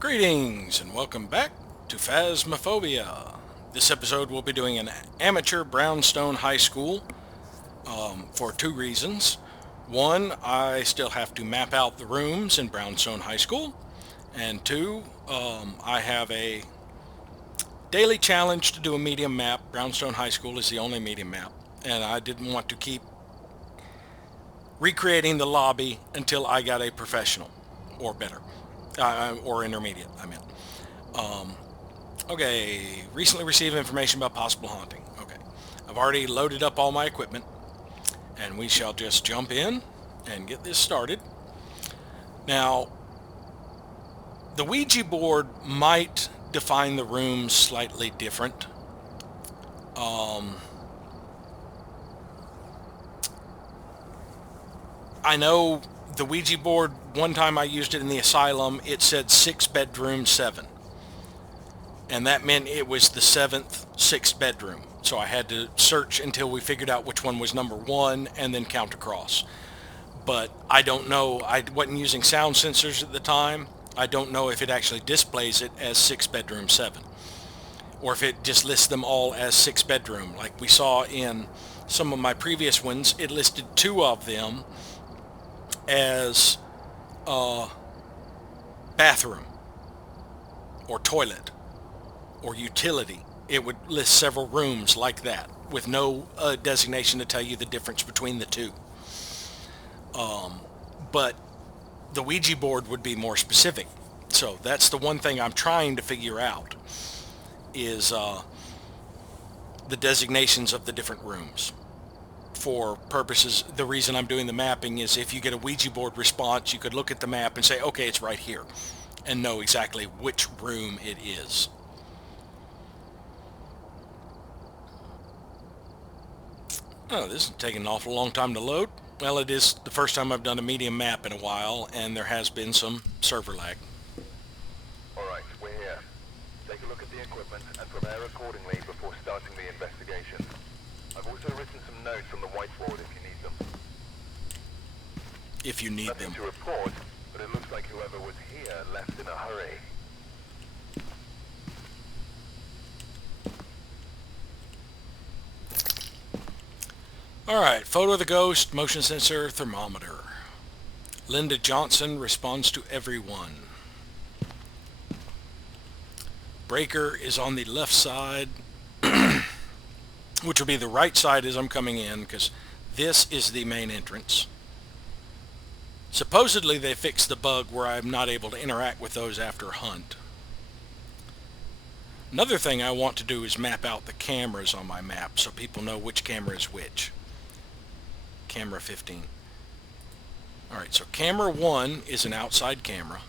Greetings and welcome back to Phasmophobia. This episode we'll be doing an amateur Brownstone High School for two reasons. One, I still have to map out the rooms in Brownstone High School. And two, I have a daily challenge to do a medium map. Brownstone High School is the only medium map. And I didn't want to keep recreating the lobby until I got a professional or better. Or intermediate, I meant. Okay, recently received information about possible haunting. Okay, I've already loaded up all my equipment, and we shall just jump in and get this started. Now, the Ouija board might define the rooms slightly different. I know the Ouija board, one time I used it in the asylum, it said 6 bedroom 7. And that meant it was the 7th 6th bedroom. So I had to search until we figured out which one was number 1 and then count across. But I don't know, I wasn't using sound sensors at the time. I don't know if it actually displays it as 6 bedroom 7. Or if it just lists them all as 6 bedroom. Like we saw in some of my previous ones, it listed 2 of them as bathroom or toilet or utility. It would list several rooms like that with no designation to tell you the difference between the two. But the Ouija board would be more specific. So that's the one thing I'm trying to figure out is the designations of the different rooms. For purposes, the reason I'm doing the mapping is if you get a Ouija board response, you could look at the map and say, okay, it's right here, and know exactly which room it is. Oh, this is taking an awful long time to load. Well, it is the first time I've done a medium map in a while, and there has been some server lag. Alright, we're here. Take a look at the equipment and prepare accordingly before starting the investigation. I've also written some notes on the whiteboard if you need them. If you need Nothing them. to report, but it looks like whoever was here left in a hurry. Alright, photo of the ghost, motion sensor, thermometer. Linda Johnson responds to everyone. Breaker is on the left side, which will be the right side as I'm coming in, because this is the main entrance. Supposedly they fixed the bug where I'm not able to interact with those after a hunt. Another thing I want to do is map out the cameras on my map so people know which camera is which. Camera 15. Alright, so camera 1 is an outside camera,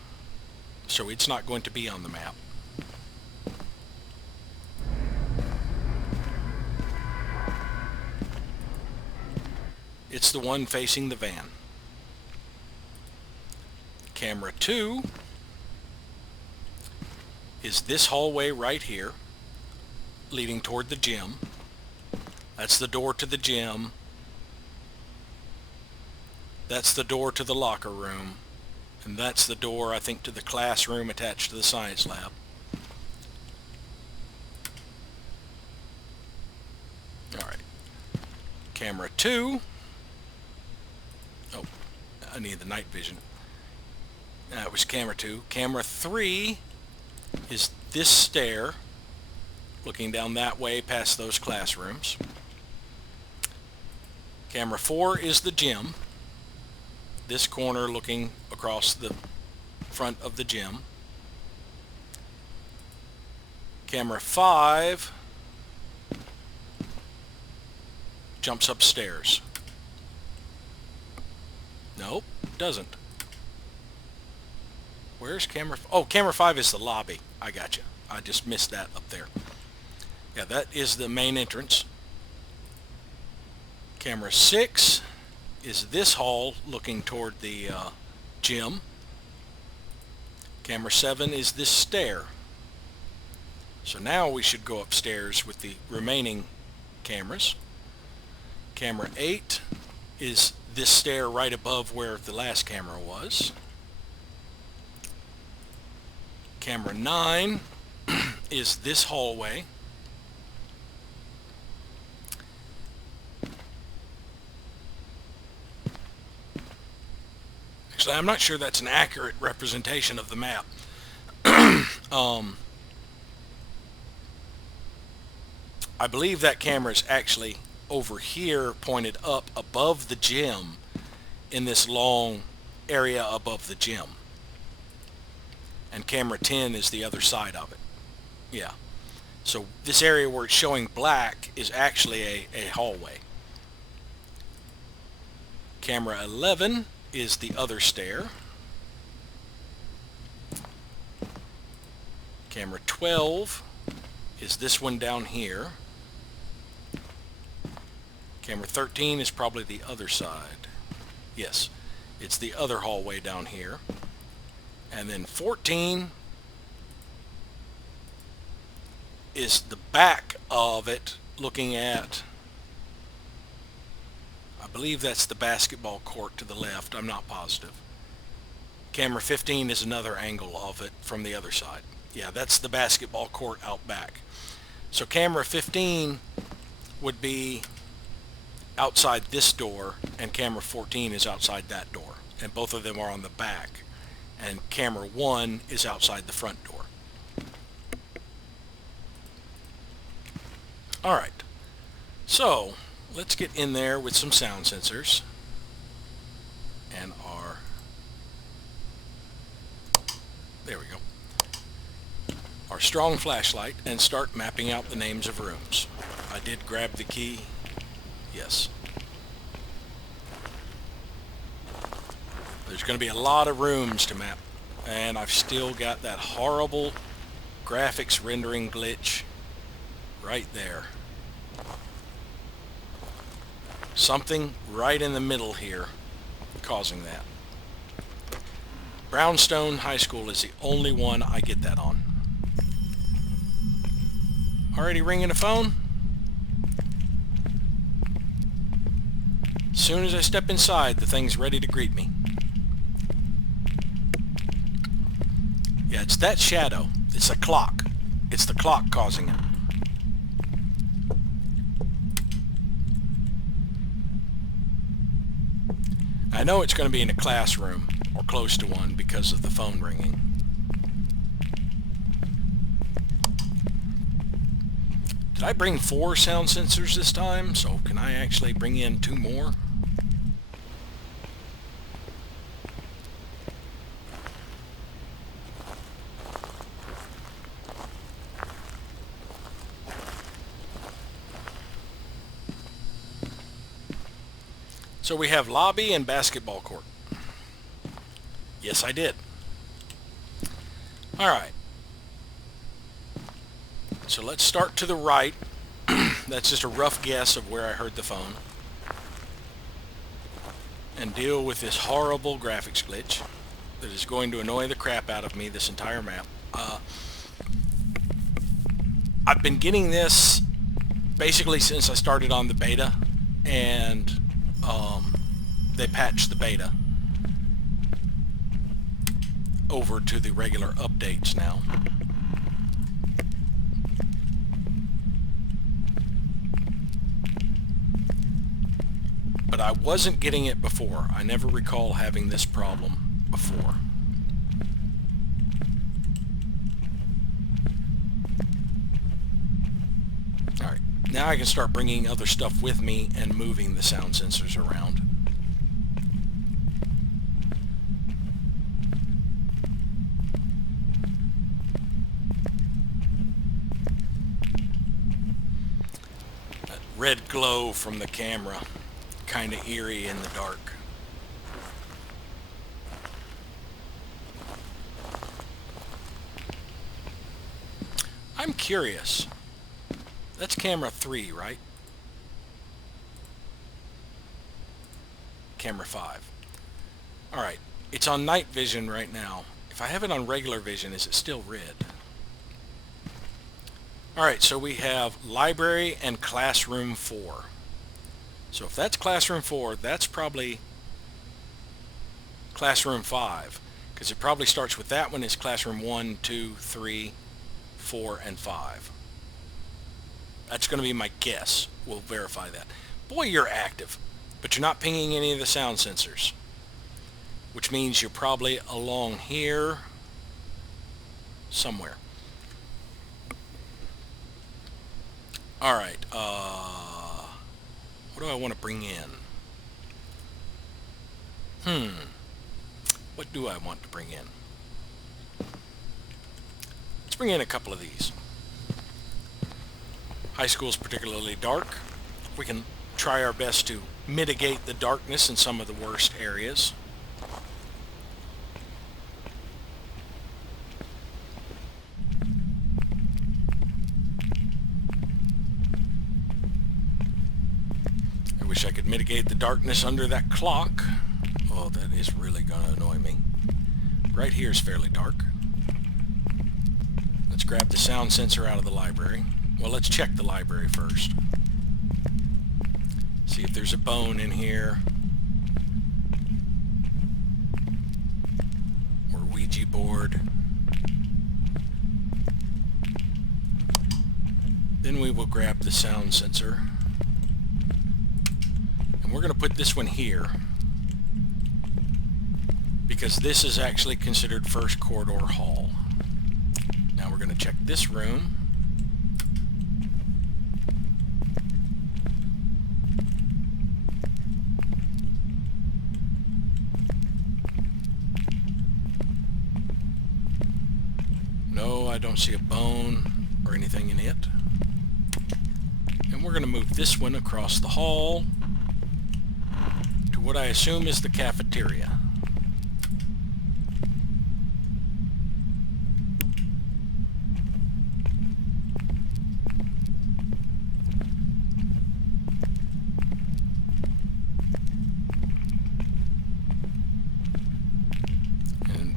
so it's not going to be on the map. It's the one facing the van. Camera 2 is this hallway right here, leading toward the gym. That's the door to the gym. That's the door to the locker room. And that's the door, I think, to the classroom attached to the science lab. Alright. Camera 2. Oh, I need the night vision. That was camera 2. Camera 3 is this stair, looking down that way past those classrooms. Camera 4 is the gym. This corner looking across the front of the gym. Camera 5 jumps upstairs. Nope, doesn't. Where's camera... Oh, camera 5 is the lobby. I got you. I just missed that up there. Yeah, that is the main entrance. Camera 6 is this hall looking toward the gym. Camera 7 is this stair. So now we should go upstairs with the remaining cameras. Camera 8 is this stair right above where the last camera was. Camera 9 is this hallway. Actually, I'm not sure that's an accurate representation of the map. I believe that camera is actually over here, pointed up above the gym, in this long area above the gym. And camera 10 is the other side of it. Yeah. So this area where it's showing black is actually a hallway. Camera 11 is the other stair. Camera 12 is this one down here. Camera 13 is probably the other side. Yes, it's the other hallway down here. And then 14 is the back of it, looking at, I believe that's the basketball court to the left. I'm not positive. Camera 15 is another angle of it from the other side. Yeah, that's the basketball court out back. So camera 15 would be outside this door, and camera 14 is outside that door. And both of them are on the back. And camera 1 is outside the front door. Alright, so let's get in there with some sound sensors and there we go, our strong flashlight, and start mapping out the names of rooms. I did grab the key. Yes. There's going to be a lot of rooms to map, and I've still got that horrible graphics rendering glitch right there. Something right in the middle here causing that. Brownstone High School is the only one I get that on. Already ringing a phone? As soon as I step inside, the thing's ready to greet me. Yeah, it's that shadow. It's a clock. It's the clock causing it. I know it's going to be in a classroom or close to one because of the phone ringing. Did I bring 4 sound sensors this time? So can I actually bring in 2 more? So we have lobby and basketball court. Yes, I did. Alright. So let's start to the right. That's just a rough guess of where I heard the phone. And deal with this horrible graphics glitch that is going to annoy the crap out of me this entire map. I've been getting this basically since I started on the beta, and they patched the beta over to the regular updates now. But I wasn't getting it before. I never recall having this problem before. Alright, now I can start bringing other stuff with me and moving the sound sensors around. That red glow from the camera, kind of eerie in the dark. I'm curious. That's camera 3, right? Camera 5. Alright, it's on night vision right now. If I have it on regular vision, is it still red? Alright, so we have library and classroom 4. So if that's classroom 4, that's probably classroom 5. because it probably starts with that one. Is classroom 1, 2, 3, 4, and 5. That's going to be my guess. We'll verify that. Boy, you're active, but you're not pinging any of the sound sensors, which means you're probably along here somewhere. All right. What do I want to bring in? What do I want to bring in? Let's bring in a couple of these. High school is particularly dark. We can try our best to mitigate the darkness in some of the worst areas. I wish I could mitigate the darkness under that clock. Oh, that is really going to annoy me. Right here is fairly dark. Let's grab the sound sensor out of the library. Well, let's check the library first. See if there's a bone in here. Or Ouija board. Then we will grab the sound sensor. And we're going to put this one here, because this is actually considered first corridor hall. Now we're going to check this room. No, I don't see a bone or anything in it. And we're going to move this one across the hall to what I assume is the cafeteria.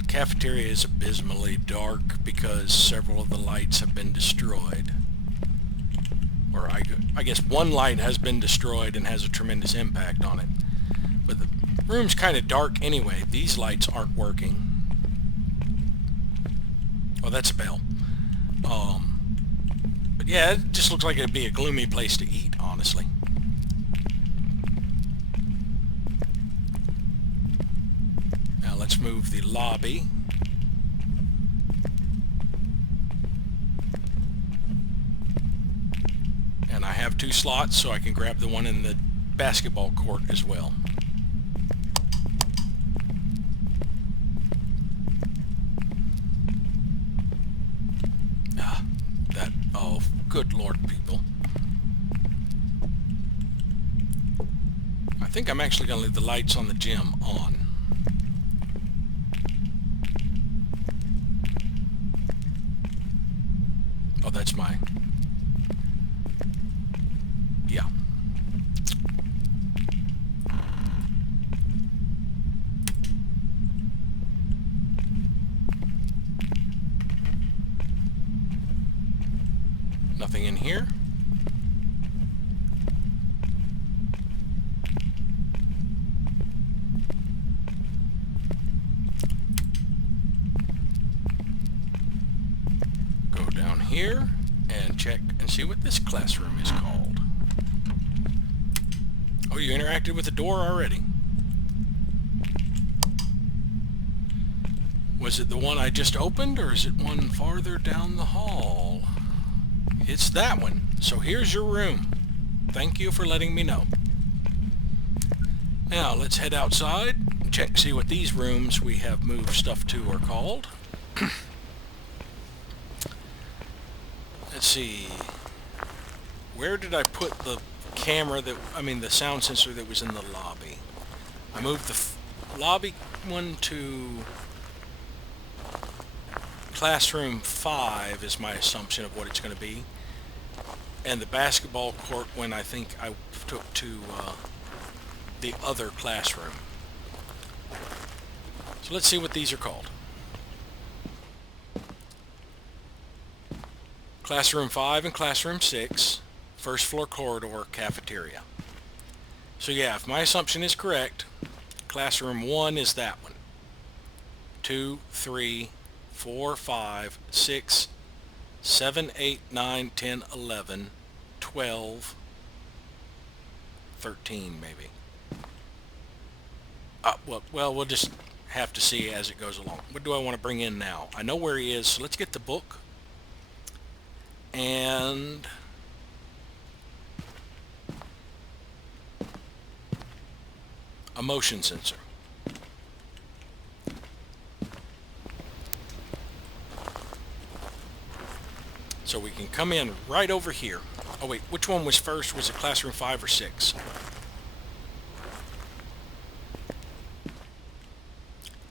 Cafeteria is abysmally dark because several of the lights have been destroyed. Or I guess one light has been destroyed and has a tremendous impact on it. But the room's kind of dark anyway. These lights aren't working. Oh, that's a bell. But yeah, it just looks like it'd be a gloomy place to eat, honestly. Let's move the lobby. And I have 2 slots, so I can grab the one in the basketball court as well. Oh, good Lord, people. I think I'm actually going to leave the lights on the gym on. Oh, that's my... Yeah. Nothing in here. Go down here and check and see what this classroom is called. Oh, you interacted with the door already. Was it the one I just opened, or is it one farther down the hall? It's that one. So here's your room. Thank you for letting me know. Now let's head outside and check and see what these rooms we have moved stuff to are called. Let's see. Where did I put the camera that, the sound sensor that was in the lobby? I moved the lobby one to classroom 5 is my assumption of what it's going to be. And the basketball court when I think I took to the other classroom. So let's see what these are called. Classroom 5 and Classroom 6, first floor corridor, cafeteria. So yeah, if my assumption is correct, Classroom 1 is that one. 2, 3, 4, 5, 6, 7, 8, 9, 10, 11, 12, 13 maybe. Well, we'll just have to see as it goes along. What do I want to bring in now? I know where he is, so let's get the book and a motion sensor. So we can come in right over here. Oh wait, which one was first? Was it classroom 5 or 6?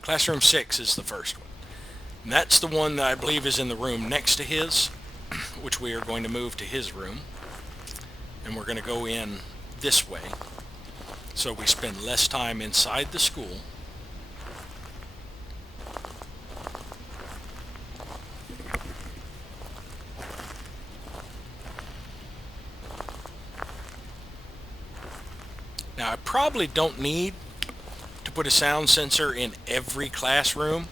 Classroom 6 is the first one. And that's the one that I believe is in the room next to his, which we are going to move to his room. And we're going to go in this way, so we spend less time inside the school. Now, I probably don't need to put a sound sensor in every classroom,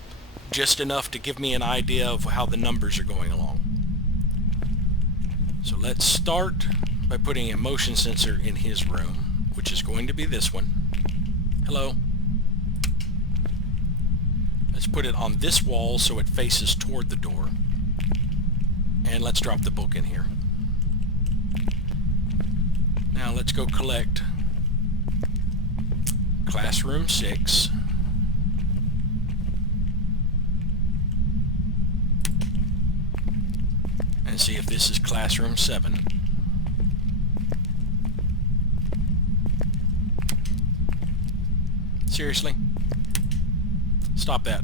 just enough to give me an idea of how the numbers are going along. So let's start by putting a motion sensor in his room, which is going to be this one. Hello. Let's put it on this wall so it faces toward the door. And let's drop the book in here. Now let's go collect Classroom 6. And see if this is Classroom 7. Seriously? Stop that.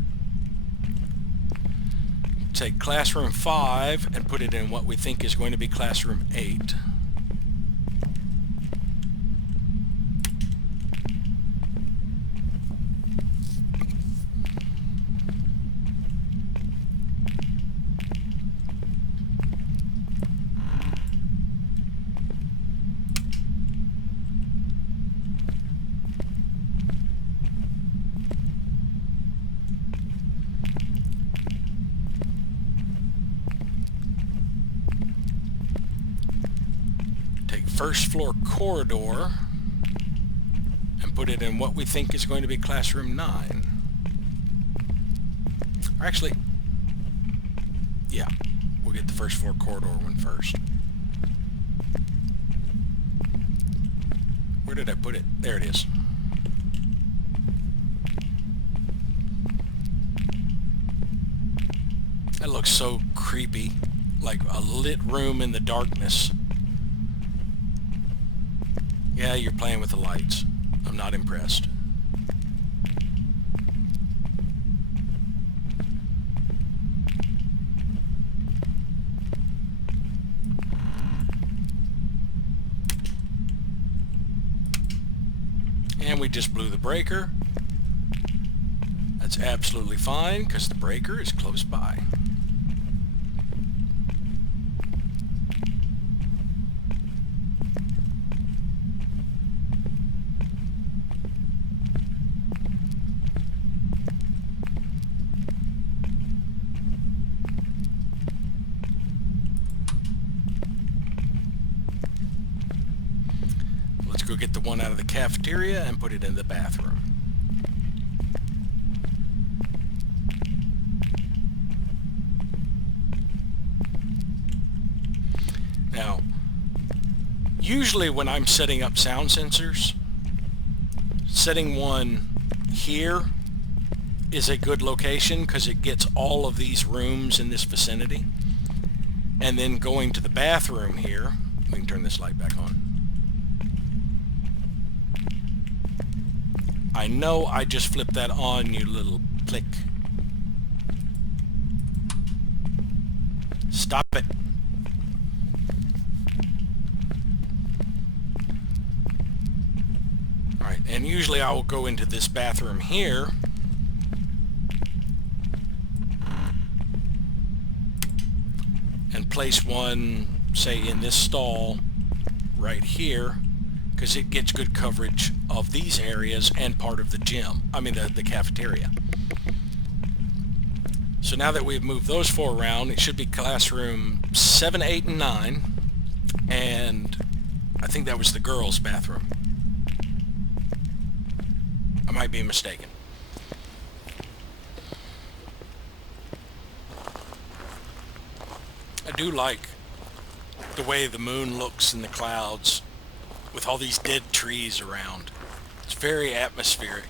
Take Classroom 5 and put it in what we think is going to be Classroom 8. First floor corridor and put it in what we think is going to be Classroom 9. Or actually, yeah, we'll get the first floor corridor one first. Where did I put it? There it is. That looks so creepy, like a lit room in the darkness. Yeah, you're playing with the lights. I'm not impressed. And we just blew the breaker. That's absolutely fine, because the breaker is close by. Go get the one out of the cafeteria and put it in the bathroom. Now, usually when I'm setting up sound sensors, setting one here is a good location because it gets all of these rooms in this vicinity. And then going to the bathroom here, we can turn this light back on. I know I just flipped that on, you little click. Stop it. Alright, and usually I will go into this bathroom here. And place one, say, in this stall right here, because it gets good coverage of these areas and part of the gym. I mean, the cafeteria. So now that we've moved those 4 around, it should be classroom 7, 8, and 9. And I think that was the girls' bathroom. I might be mistaken. I do like the way the moon looks in the clouds with all these dead trees around. It's very atmospheric.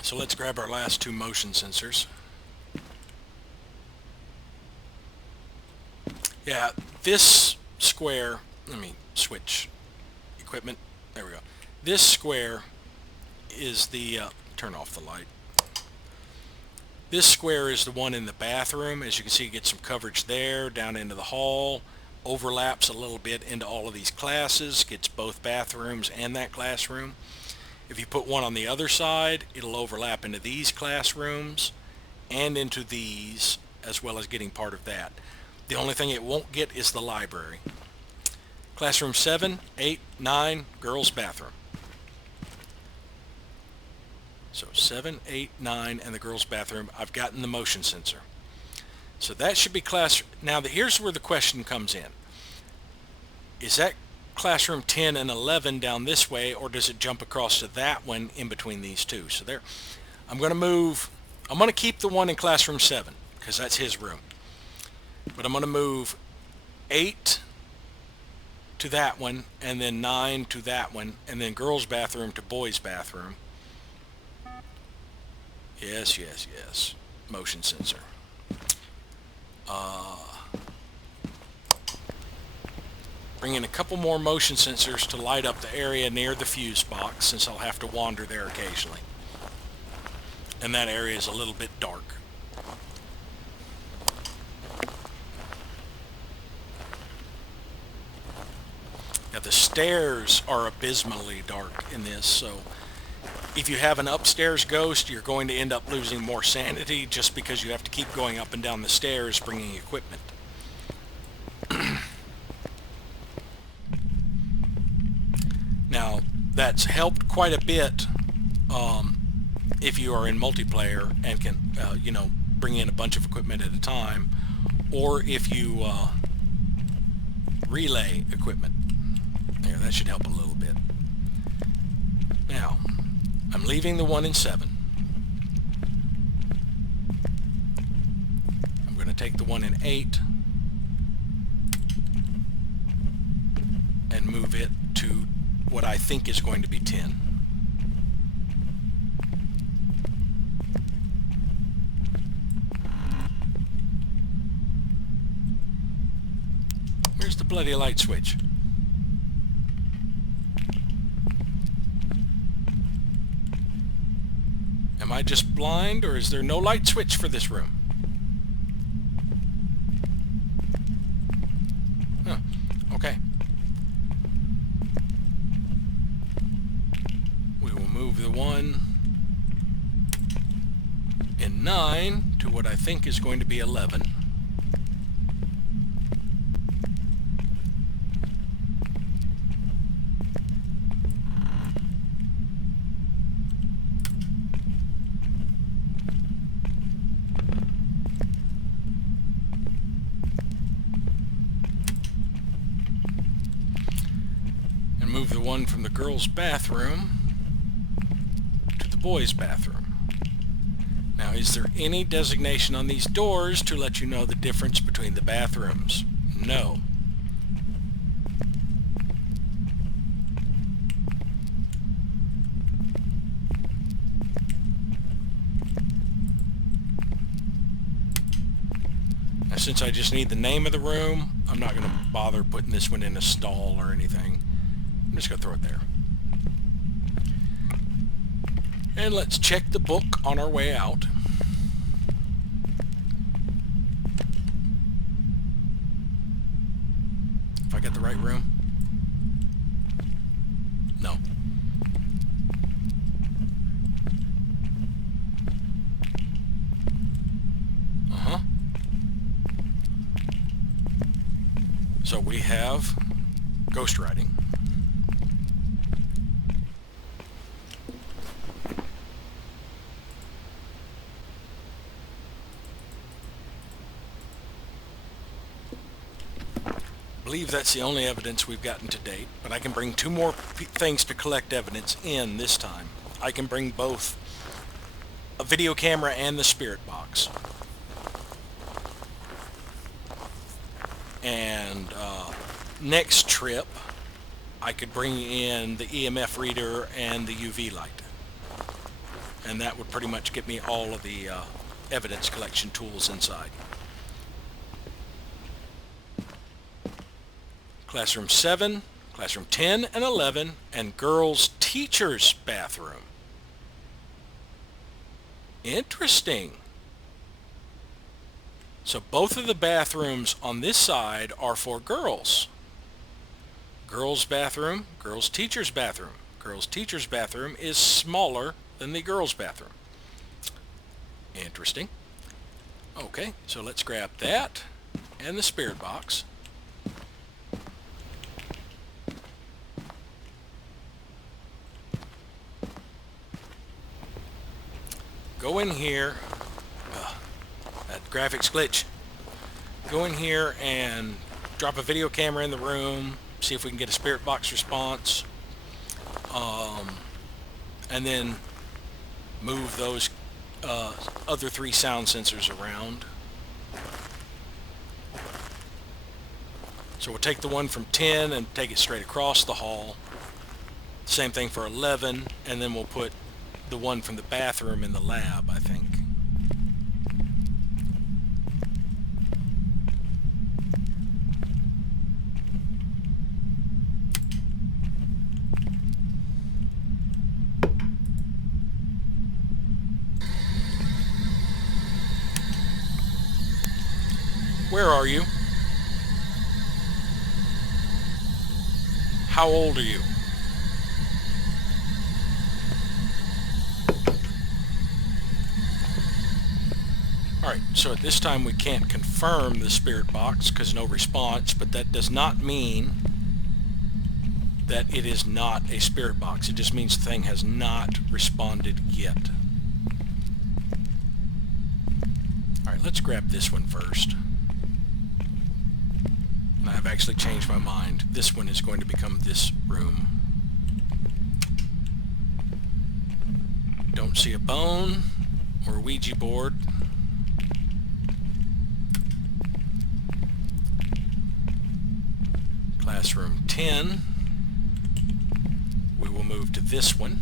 So let's grab our last 2 motion sensors. Yeah, this square, let me switch equipment. There we go. This square is the, turn off the light. This square is the one in the bathroom. As you can see, it gets some coverage there, down into the hall, overlaps a little bit into all of these classes, gets both bathrooms and that classroom. If you put one on the other side, it'll overlap into these classrooms and into these, as well as getting part of that. The only thing it won't get is the library. Classroom 7, 8, 9, girls' bathroom. So 7, 8, 9, and the girls' bathroom. I've gotten the motion sensor. So that should be class. Now here's where the question comes in. Is that classroom 10 and 11 down this way, or does it jump across to that one in between these two? So there, I'm going to keep the one in classroom 7 because that's his room. But I'm going to move 8 to that one, and then 9 to that one, and then girls' bathroom to boys' bathroom. Yes, yes, yes. Motion sensor. Bring in a couple more motion sensors to light up the area near the fuse box, since I'll have to wander there occasionally. And that area is a little bit dark. Now the stairs are abysmally dark in this, so if you have an upstairs ghost, you're going to end up losing more sanity just because you have to keep going up and down the stairs bringing equipment. Now, that's helped quite a bit if you are in multiplayer and can, bring in a bunch of equipment at a time, or if you relay equipment. There, that should help a little bit. Now, I'm leaving the one in 7. I'm going to take the one in 8 and move it to what I think is going to be 10. Where's the bloody light switch? Am I just blind, or is there no light switch for this room? Huh. Okay. We will move the one in 9 to what I think is going to be 11. Move the one from the girls' bathroom to the boys' bathroom. Now, is there any designation on these doors to let you know the difference between the bathrooms? No. Now, since I just need the name of the room, I'm not going to bother putting this one in a stall or anything. I'm just going to throw it there. And let's check the book on our way out. If I got the right room? No. So we have ghost writing. I believe that's the only evidence we've gotten to date, but I can bring two more things to collect evidence in this time. I can bring both a video camera and the spirit box. And next trip, I could bring in the EMF reader and the UV light. And that would pretty much get me all of the evidence collection tools inside. Classroom 7, Classroom 10 and 11, and girls' teacher's bathroom. Interesting. So both of the bathrooms on this side are for girls. Girls' bathroom, girls' teacher's bathroom. Girls' teacher's bathroom is smaller than the girls' bathroom. Interesting. Okay, so let's grab that and the spirit box. Go in here, that graphics glitch. Go in here and drop a video camera in the room, see if we can get a spirit box response, and then move those other 3 sound sensors around. So we'll take the one from 10 and take it straight across the hall. Same thing for 11, and then we'll put the one from the bathroom in the lab, I think. Where are you? How old are you? Alright, so at this time we can't confirm the spirit box because no response, but that does not mean that it is not a spirit box. It just means the thing has not responded yet. Alright, let's grab this one first. And I've actually changed my mind. This one is going to become this room. Don't see a bone or a Ouija board. Classroom 10, we will move to this one.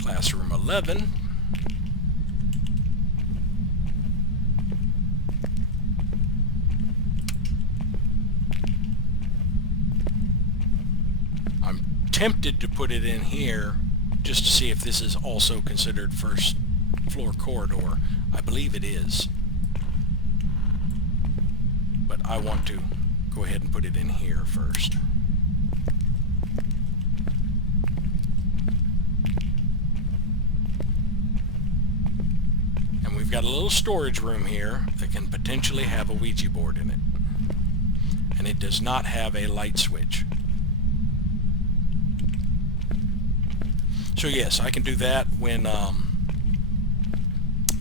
Classroom 11. Tempted to put it in here just to see if this is also considered first floor corridor. I believe it is, but I want to go ahead and put it in here first. And we've got a little storage room here that can potentially have a Ouija board in it, and it does not have a light switch. So yes, I can do that when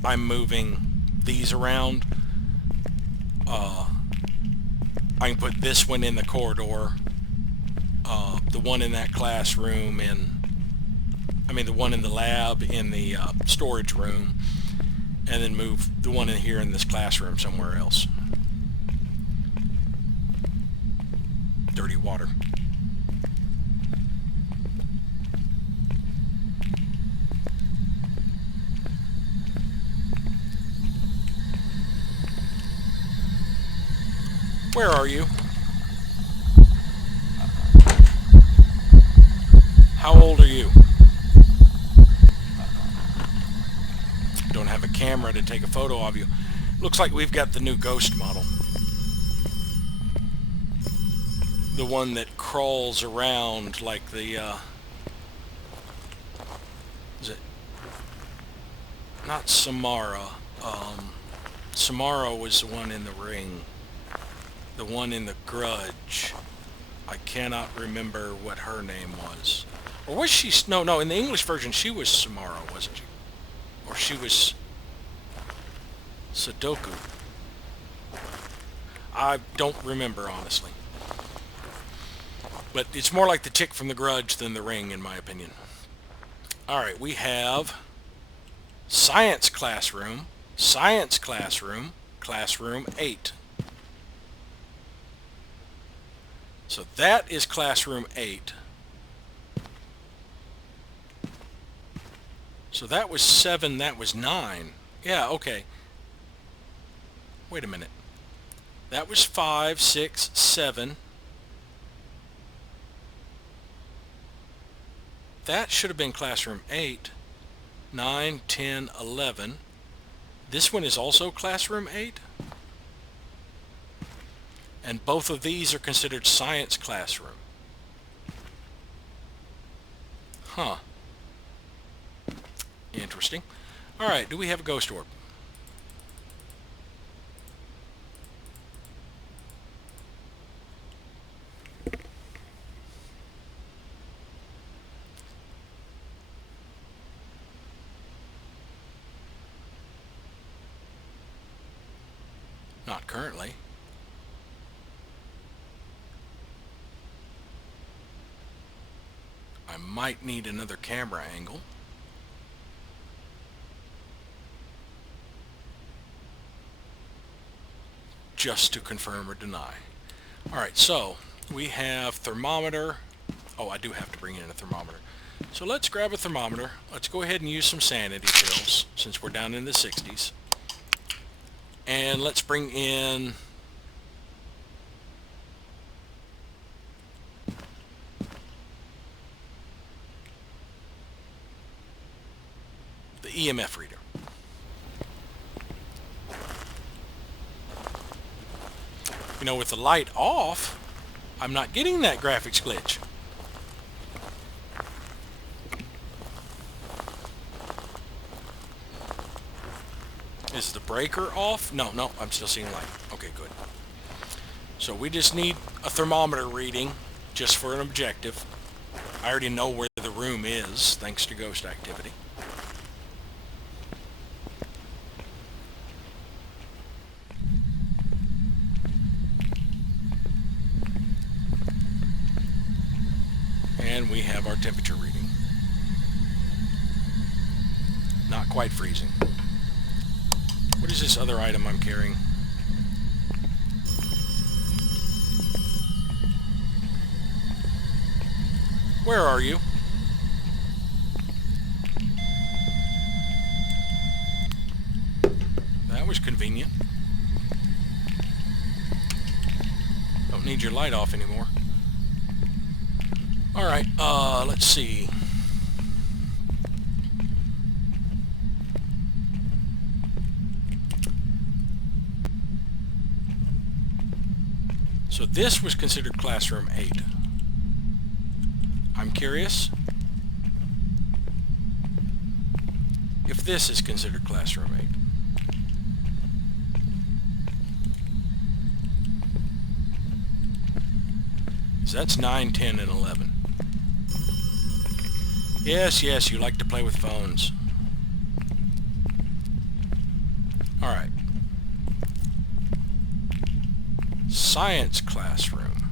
I'm moving these around. I can put this one in the corridor, the one in that classroom, the one in the lab in the storage room, and then move the one in here in this classroom somewhere else. Dirty water. Where are you? How old are you? Don't have a camera to take a photo of you. Looks like we've got the new ghost model. The one that crawls around like the, is it, not Samara. Samara was the one in the ring. The one in the Grudge. I cannot remember what her name was. Or was she... No, in the English version she was Samara, wasn't she? Or she was Sudoku. I don't remember, honestly. But it's more like the chick from the Grudge than the ring, in my opinion. Alright, we have Science Classroom, Science Classroom, Classroom 8. So that is Classroom 8. So that was 7, that was 9. Yeah, okay. Wait a minute. That was 5, 6, 7. That should have been Classroom 8. 9, 10, 11. This one is also Classroom 8? And both of these are considered Science Classroom. Huh. Interesting. Alright, do we have a ghost orb? Not currently. I might need another camera angle. Just to confirm or deny. Alright, so we have thermometer. Oh, I do have to bring in a thermometer. So let's grab a thermometer. Let's go ahead and use some sanity pills since we're down in the 60s. And let's bring in the EMF reader. You know, with the light off, I'm not getting that graphics glitch. Is the breaker off? No, I'm still seeing light. Okay, good. So we just need a thermometer reading just for an objective. I already know where the room is, thanks to ghost activity. And we have our temperature reading. Not quite freezing. What is this other item I'm carrying? Where are you? That was convenient. Don't need your light off anymore. Alright, let's see. So this was considered Classroom 8. I'm curious if this is considered Classroom 8. So that's 9, 10, and 11. Yes, you like to play with phones. Alright. Science Classroom.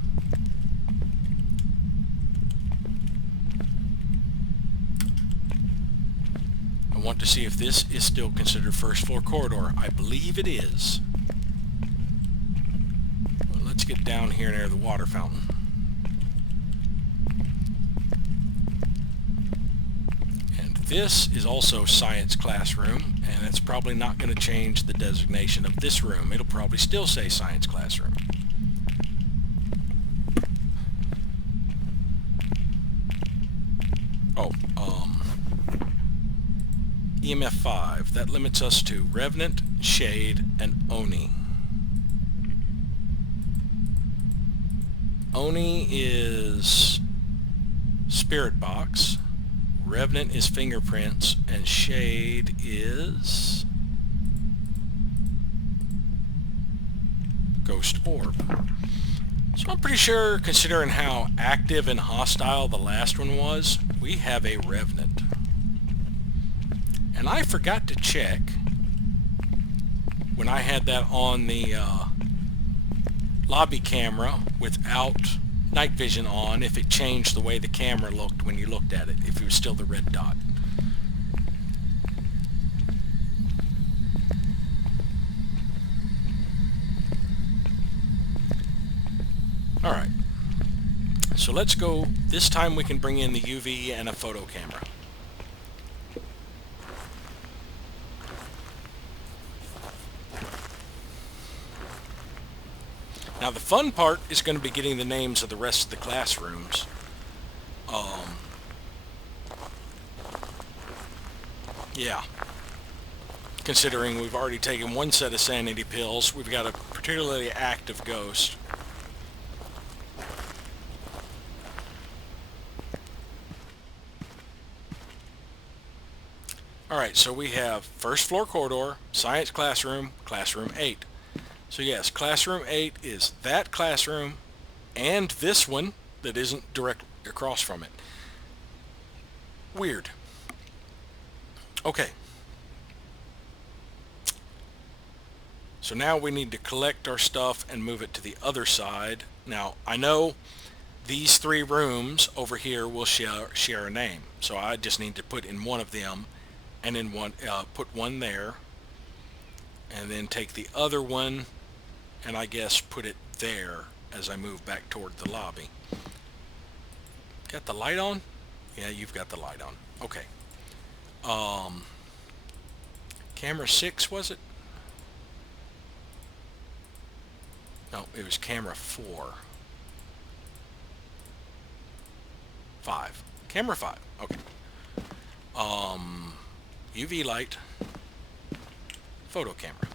I want to see if this is still considered first floor corridor. I believe it is. Well, let's get down here near the water fountain. This is also Science Classroom, and it's probably not going to change the designation of this room. It'll probably still say Science Classroom. Oh, EMF 5. That limits us to Revenant, Shade, and Oni. Oni is Spirit Box. Revenant is Fingerprints. And Shade is Ghost Orb. So I'm pretty sure, considering how active and hostile the last one was, we have a Revenant. And I forgot to check when I had that on the lobby camera without night vision on, if it changed the way the camera looked when you looked at it, if it was still the red dot. Alright, so let's go. This time we can bring in the UV and a photo camera. Now the fun part is going to be getting the names of the rest of the classrooms. Yeah. Considering we've already taken one set of sanity pills, we've got a particularly active ghost. Alright, so we have first floor corridor, science classroom, classroom 8. So yes, classroom 8 is that classroom and this one that isn't directly across from it. Weird. Okay. So now we need to collect our stuff and move it to the other side. Now, I know these 3 rooms over here will share a name. So I just need to put in one of them and then put one there. And then take the other one and I guess put it there as I move back toward the lobby. Got the light on? Yeah, you've got the light on. Okay. Camera 6, was it? No, it was camera 4. 5. Camera 5. Okay. UV light. Photo camera.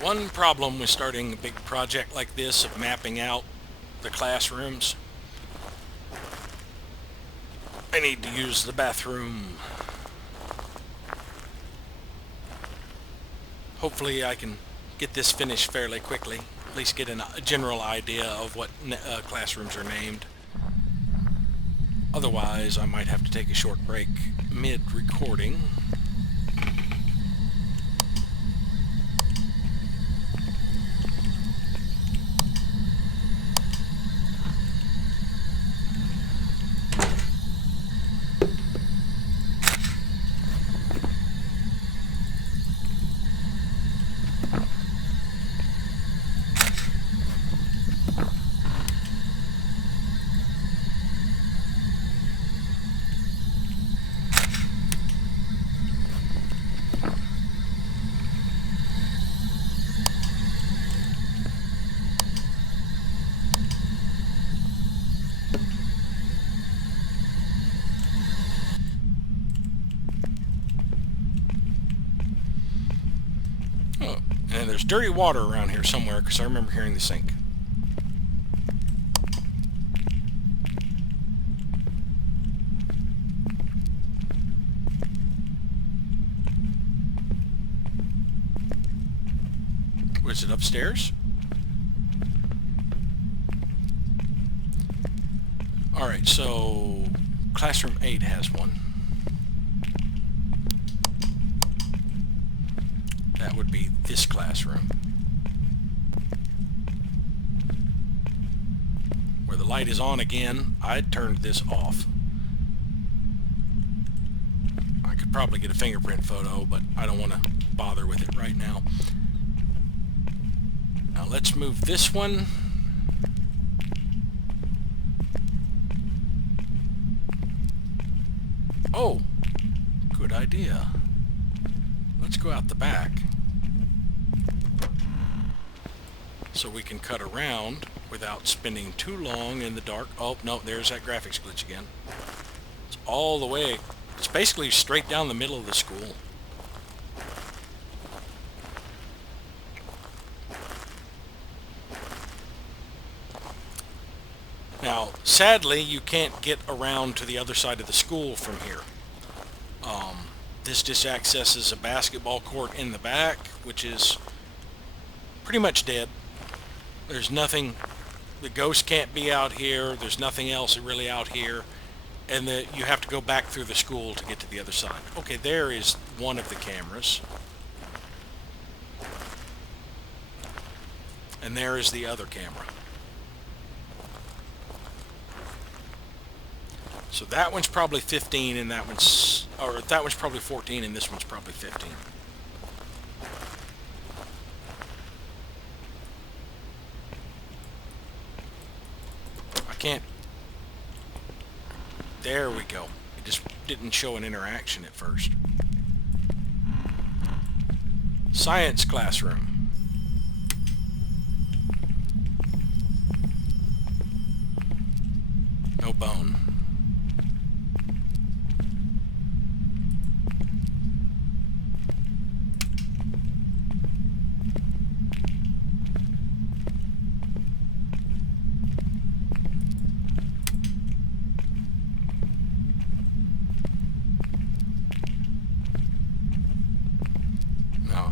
One problem with starting a big project like this of mapping out the classrooms, I need to use the bathroom. Hopefully I can get this finished fairly quickly, at least get a general idea of what classrooms are named. Otherwise I might have to take a short break mid-recording. And there's dirty water around here somewhere because I remember hearing the sink. Was it upstairs? Alright, so classroom 8 has one. That would be this classroom. Where the light is on again, I'd turned this off. I could probably get a fingerprint photo, but I don't want to bother with it right now. Now let's move this one. Oh, good idea. Let's go out the back so we can cut around without spending too long in the dark. Oh, no, there's that graphics glitch again. It's all the way. It's basically straight down the middle of the school. Now, sadly, you can't get around to the other side of the school from here. This just accesses a basketball court in the back, which is pretty much dead. There's nothing, the ghost can't be out here, there's nothing else really out here, and you have to go back through the school to get to the other side. Okay, there is one of the cameras. And there is the other camera. So that one's probably 15 and that one's probably 14 and this one's probably 15. I can't. There we go. It just didn't show an interaction at first. Science classroom. No bone.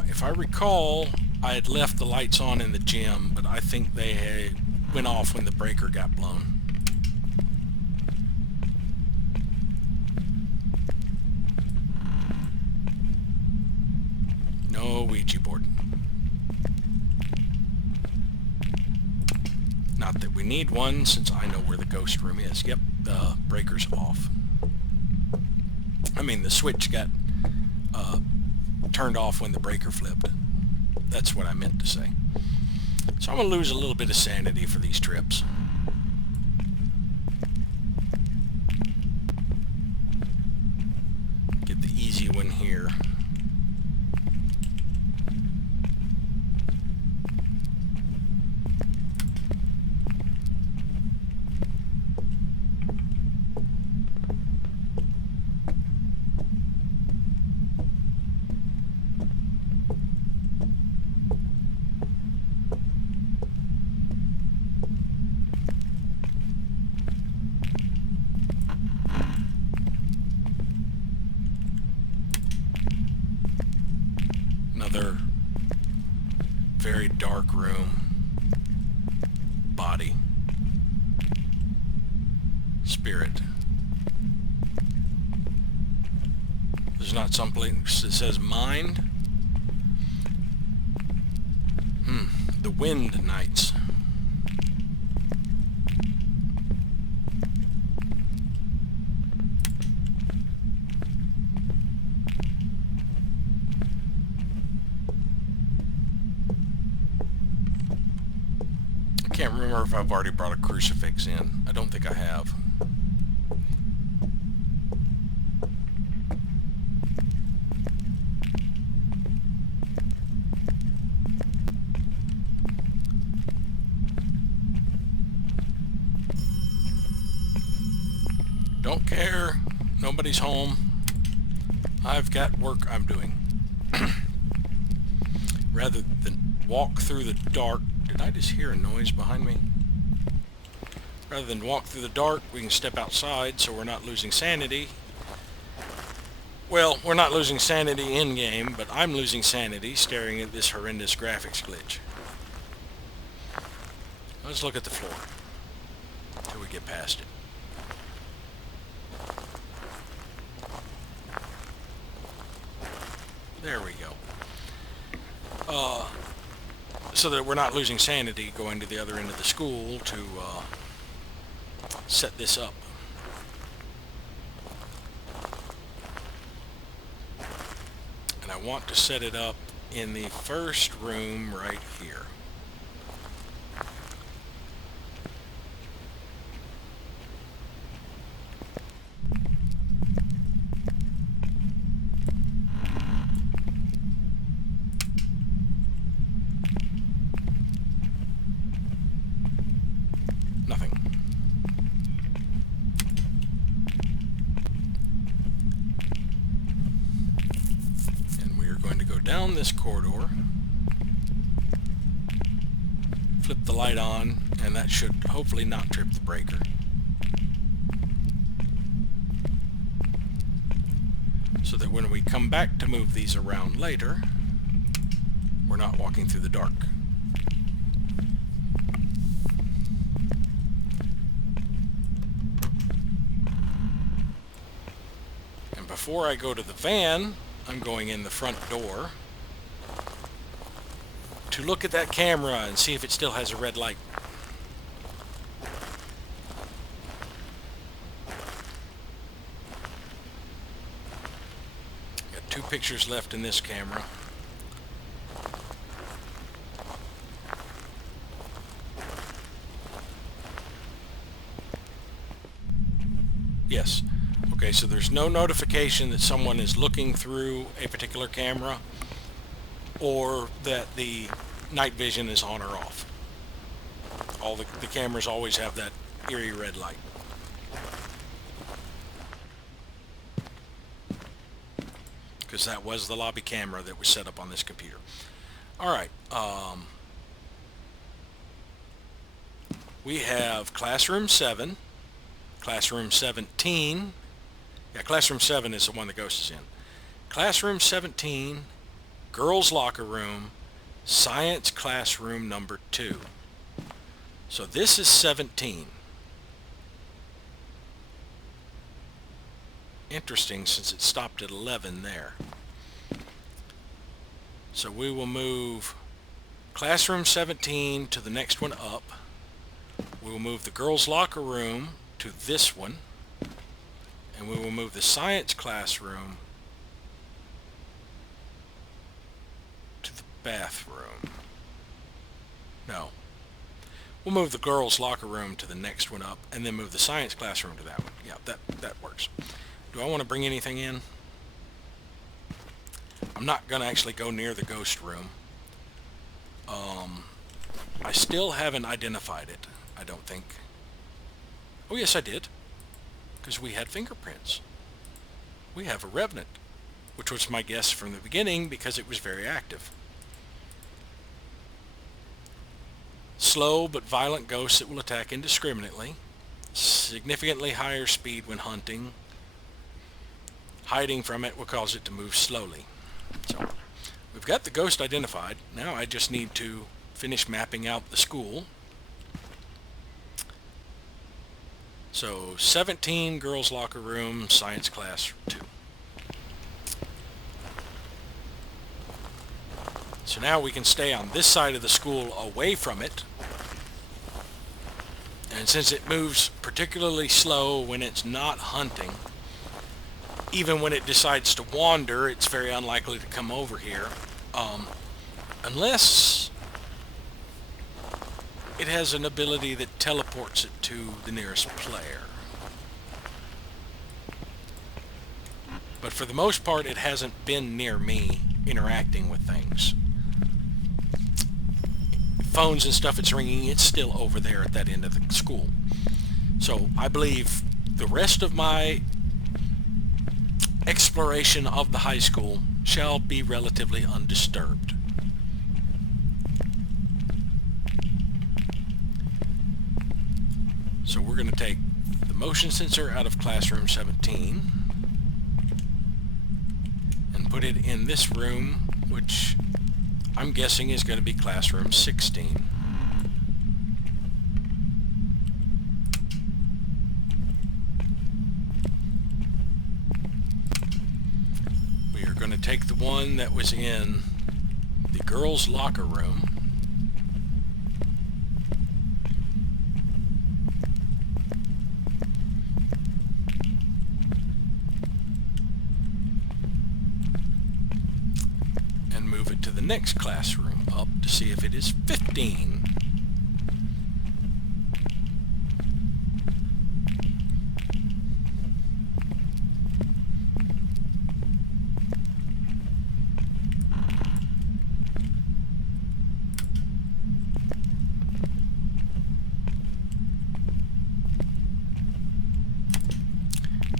If I recall, I had left the lights on in the gym, but I think they went off when the breaker got blown. No Ouija board. Not that we need one, since I know where the ghost room is. Yep, the breaker's off. I mean, the switch got turned off when the breaker flipped. That's what I meant to say. So I'm going to lose a little bit of sanity for these trips. Get the easy one here. Another very dark room. Body. Spirit. There's not someplace that says mind. The wind nights. I can't remember if I've already brought a crucifix in. I don't think I have. Don't care. Nobody's home. I've got work I'm doing. Rather than walk through the dark. Did I just hear a noise behind me? Rather than walk through the dark, we can step outside so we're not losing sanity. Well, we're not losing sanity in-game, but I'm losing sanity staring at this horrendous graphics glitch. Let's look at the floor until we get past it. There we go. So that we're not losing sanity going to the other end of the school to set this up. And I want to set it up in the first room right here. down this corridor, flip the light on, and that should hopefully not trip the breaker. So that when we come back to move these around later, we're not walking through the dark. And before I go to the van, I'm going in the front door to look at that camera and see if it still has a red light. Got 2 pictures left in this camera. Yes. Okay, so there's no notification that someone is looking through a particular camera or that the night vision is on or off. All the cameras always have that eerie red light. Because that was the lobby camera that was set up on this computer. Alright, we have Classroom 7, Classroom 17. Yeah, Classroom 7 is the one the ghost is in. Classroom 17, Girls' Locker Room, Science Classroom number 2. So this is 17. Interesting, since it stopped at 11 there. So we will move Classroom 17 to the next one up. We will move the Girls' Locker Room to this one. And we will move the Science Classroom to the bathroom. No. We'll move the Girls' Locker Room to the next one up, and then move the Science Classroom to that one. Yeah, that works. Do I want to bring anything in? I'm not going to actually go near the ghost room. I still haven't identified it, I don't think. Oh, yes, I did. Because we had fingerprints. We have a revenant, which was my guess from the beginning because it was very active. Slow but violent ghosts that will attack indiscriminately. Significantly higher speed when hunting. Hiding from it will cause it to move slowly. So, we've got the ghost identified. Now I just need to finish mapping out the school. So 17, Girls' Locker Room, Science Class 2. So now we can stay on this side of the school away from it. And since it moves particularly slow when it's not hunting, even when it decides to wander, it's very unlikely to come over here. Unless it has an ability that teleports it to the nearest player. But for the most part, it hasn't been near me interacting with things. Phones and stuff it's ringing, it's still over there at that end of the school. So I believe the rest of my exploration of the high school shall be relatively undisturbed. So we're going to take the motion sensor out of Classroom 17 and put it in this room, which I'm guessing is going to be Classroom 16. We are going to take the one that was in the girls' locker room and move it to the next classroom up to see if it is 15.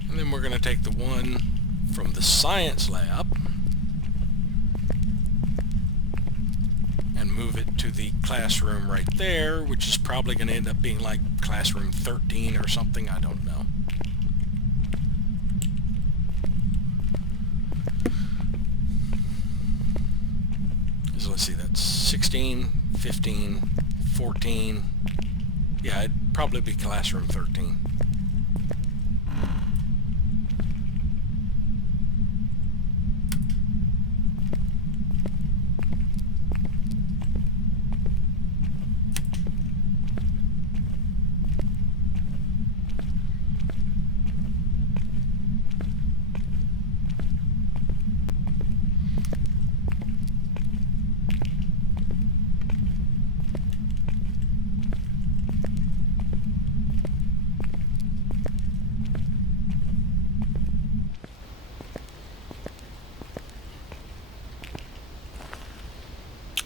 And then we're going to take the one from the science lab to the classroom right there, which is probably going to end up being like classroom 13 or something. I don't know. So let's see, that's 16, 15, 14. Yeah, it'd probably be classroom 13.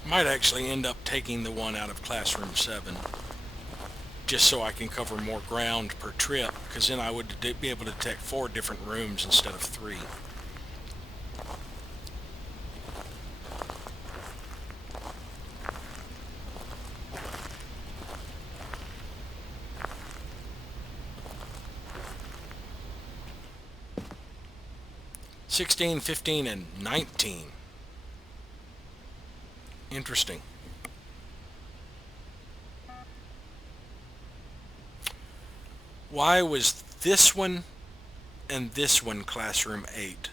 Might actually end up taking the one out of classroom 7 just so I can cover more ground per trip, because then I would be able to detect 4 different rooms instead of 3. "16, 15, and 19. Interesting. Why was this one and this one classroom 8,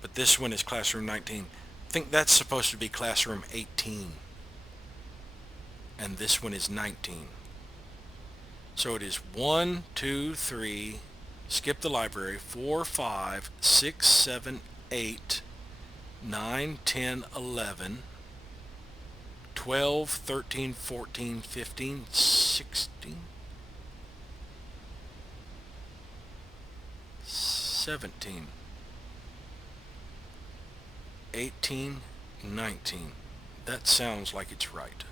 but this one is classroom 19? I think that's supposed to be classroom 18, and this one is 19. So it is 1, 2, 3, skip the library, 4, 5, 6, 7, 8, 9, 10, 11, 12, 13, 14, 15, 16, 17, 18, 19. That sounds like it's right.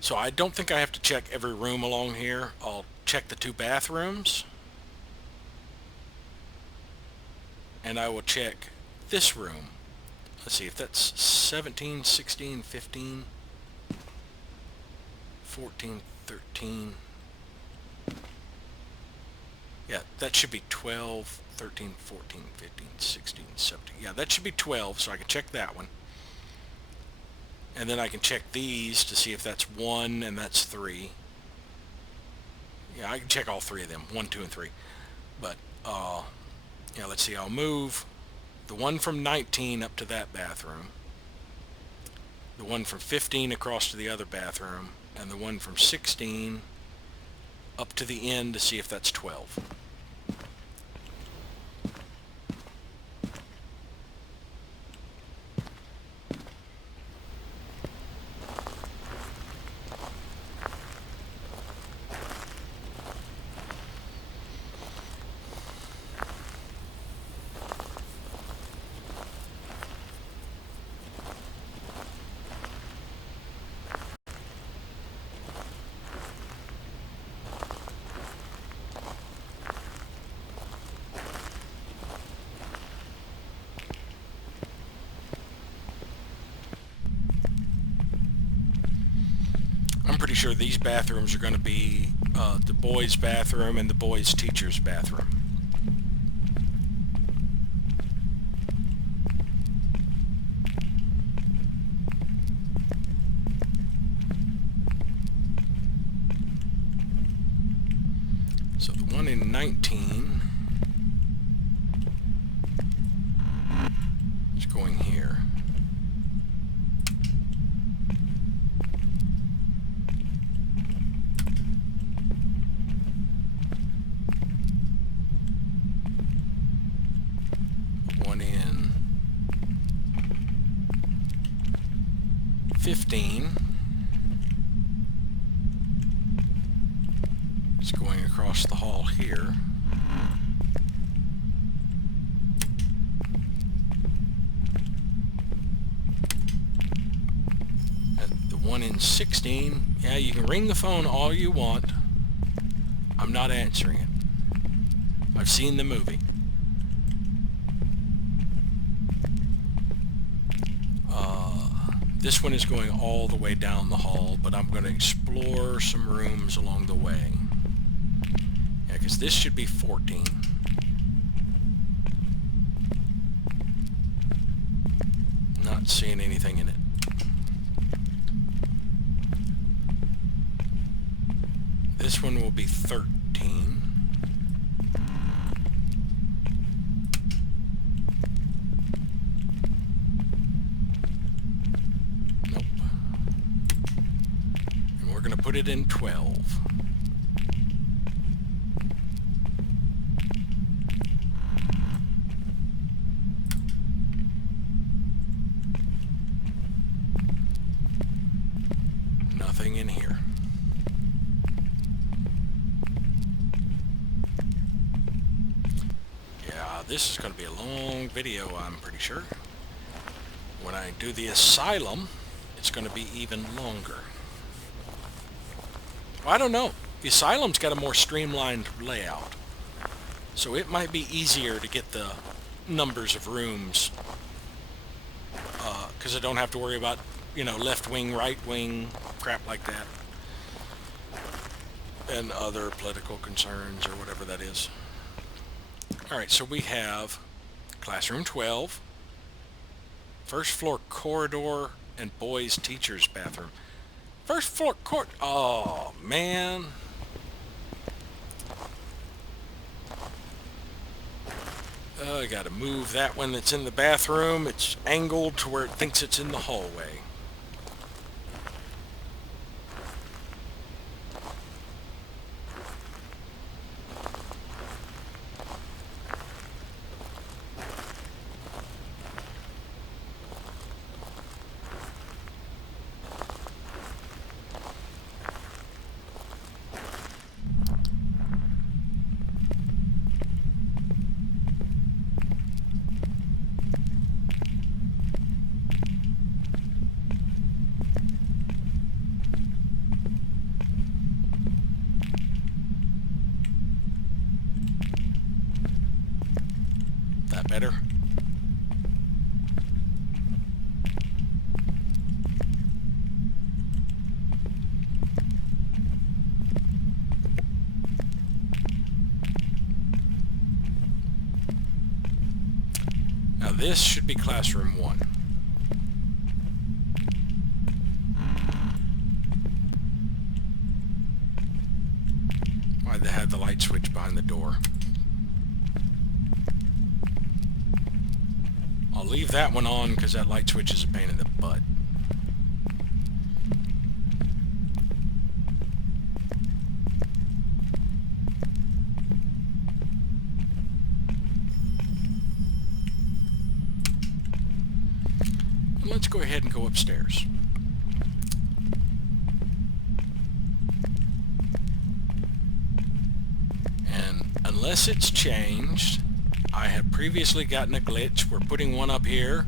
So I don't think I have to check every room along here. I'll check the 2 bathrooms, and I will check this room. Let's see if that's 17, 16, 15, 14, 13. Yeah, that should be 12, 13, 14, 15, 16, 17. Yeah, that should be 12, so I can check that one. And then I can check these to see if that's 1 and that's 3. Yeah, I can check all 3 of them, 1, 2, and 3. But, yeah, let's see, I'll move the one from 19 up to that bathroom, the one from 15 across to the other bathroom, and the one from 16 up to the end to see if that's 12. I'm pretty sure these bathrooms are going to be the boys' bathroom and the boys' teacher's bathroom. So the one in 19 is going here. One in 15 is going across the hall here. And the one in 16, yeah, you can ring the phone all you want. I'm not answering it. I've seen the movie. This one is going all the way down the hall, but I'm going to explore some rooms along the way. Yeah, because this should be 14. Not seeing anything in it. This one will be 13. Nope. And we're going to put it in 12. Nothing in here. Yeah, this is going to be a long video, I'm pretty sure. When I do the asylum, it's going to be even longer. Well, I don't know. The asylum's got a more streamlined layout. So it might be easier to get the numbers of rooms. Because I don't have to worry about, you know, left wing, right wing, crap like that. And other political concerns or whatever that is. Alright, so we have classroom 12, first floor corridor, and boys' teacher's bathroom. First floor oh, man. I gotta move that one that's in the bathroom. It's angled to where it thinks it's in the hallway. That better? Now this should be classroom 1. Why'd they have the light switch behind the door? I'll leave that one on because that light switch is a pain in the butt. And let's go ahead and go upstairs. And unless it's changed, I have previously gotten a glitch. We're putting one up here.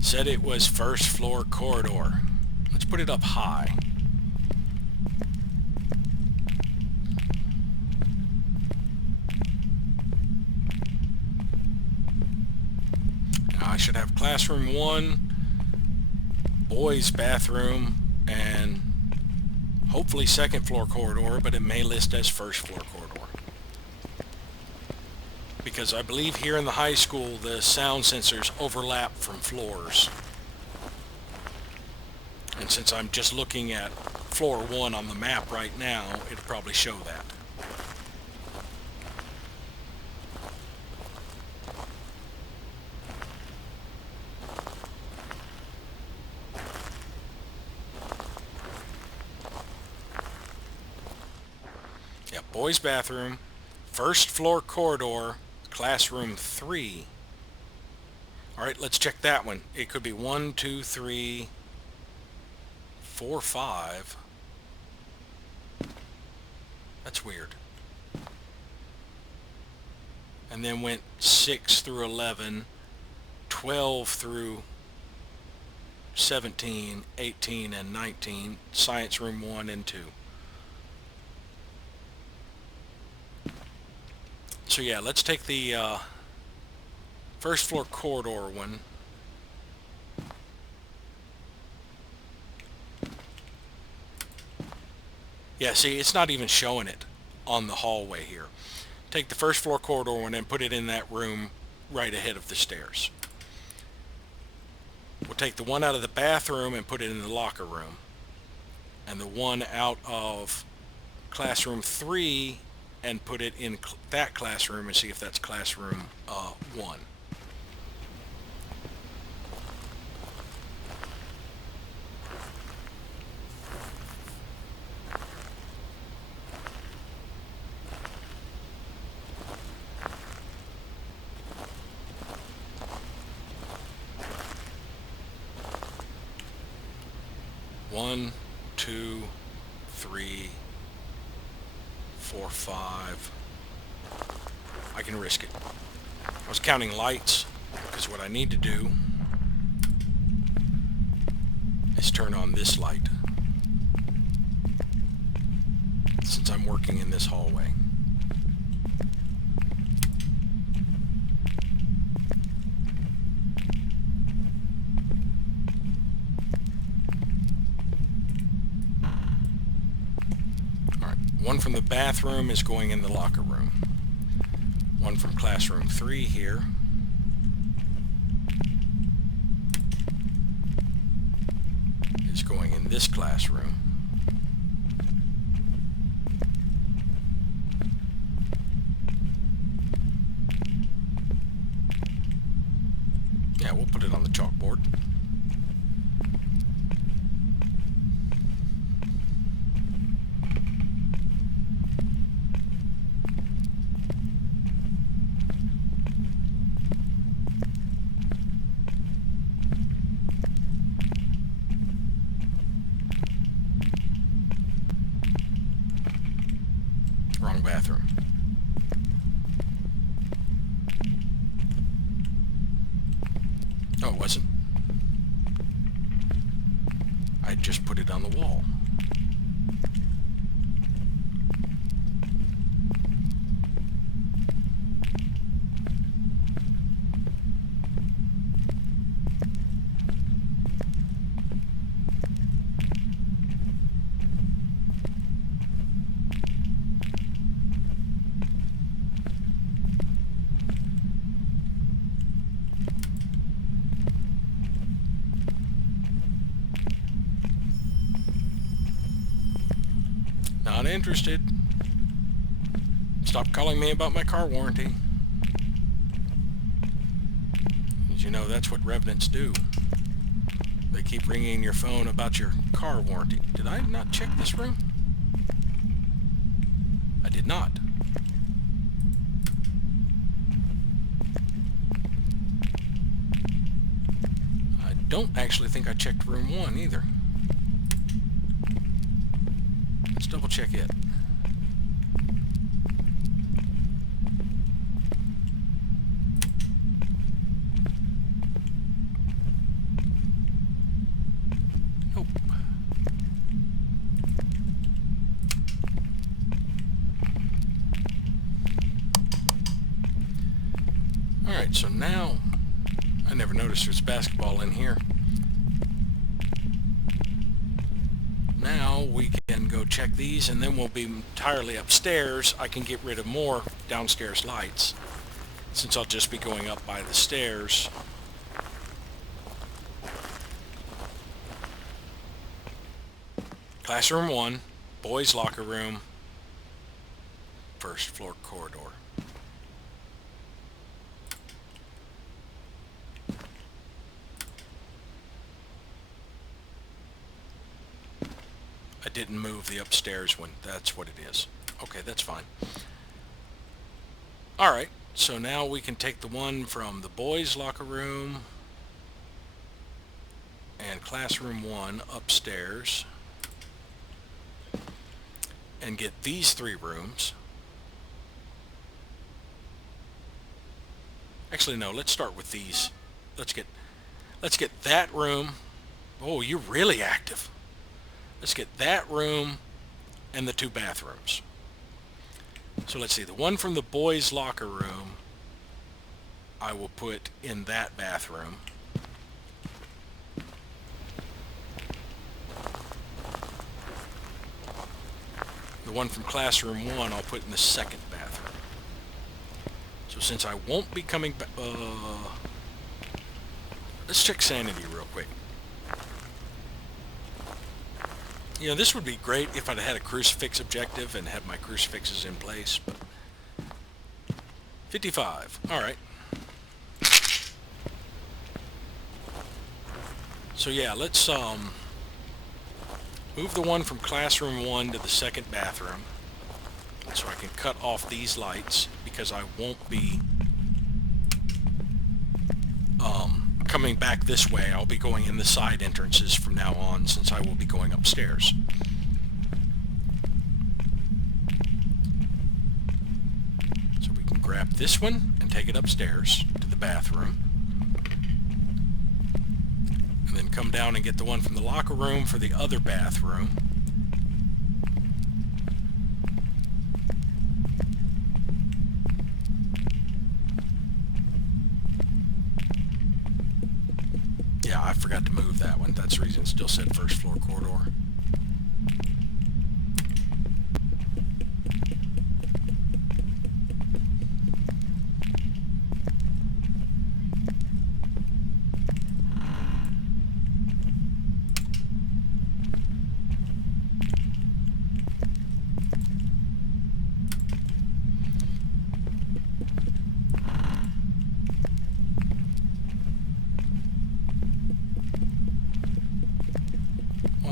Said it was first floor corridor. Let's put it up high. Now I should have classroom 1, boys' bathroom, and hopefully second floor corridor, but it may list as first floor corridor. Because I believe here in the high school the sound sensors overlap from floors. And since I'm just looking at floor 1 on the map right now, it'll probably show that. Yeah, boys' bathroom, first floor corridor, classroom 3. Alright, let's check that one. It could be 1, 2, 3, 4, 5. That's weird. And then went 6 through 11, 12 through 17, 18, and 19. Science room 1 and 2. So yeah, let's take the first floor corridor one. Yeah, see, it's not even showing it on the hallway here. Take the first floor corridor one and put it in that room right ahead of the stairs. We'll take the one out of the bathroom and put it in the locker room. And the one out of classroom 3 and put it in that classroom and see if that's classroom 1. One, 2, 3, 4, 5. I can risk it. I was counting lights because what I need to do is turn on this light since I'm working in this hallway. One from the bathroom is going in the locker room. One from classroom 3 here. Is going in this classroom. Yeah, we'll put it on the chalkboard. Wrong bathroom. Oh, it wasn't. I just put it on the wall. Not interested. Stop calling me about my car warranty. As you know, that's what revenants do. They keep ringing your phone about your car warranty. Did I not check this room? I did not. I don't actually think I checked room 1 either. Let's double check it. Nope. Alright, so now I never noticed there's basketball in here. Now we can go check these and then we'll be entirely upstairs. I can get rid of more downstairs lights since I'll just be going up by the stairs. Classroom 1, boys' locker room, first floor corridor. I didn't move the upstairs one. That's what it is. Okay, that's fine. Alright, so now we can take the one from the boys' locker room and classroom 1 upstairs and get these 3 rooms. Actually, no, let's start with these. Let's get that room. Oh, you're really active. Let's get that room and the 2 bathrooms. So let's see, the one from the boys' locker room I will put in that bathroom. The one from classroom 1 I'll put in the second bathroom. So since I won't be coming back, let's check sanity real quick. You know, this would be great if I'd had a crucifix objective and had my crucifixes in place, but 55. Alright. So yeah, let's move the one from classroom 1 to the second bathroom so I can cut off these lights because I won't be coming back this way. I'll be going in the side entrances from now on since I will be going upstairs. So we can grab this one and take it upstairs to the bathroom. And then come down and get the one from the locker room for the other bathroom. Yeah, I forgot to move that one. That's the reason it still said first floor corridor.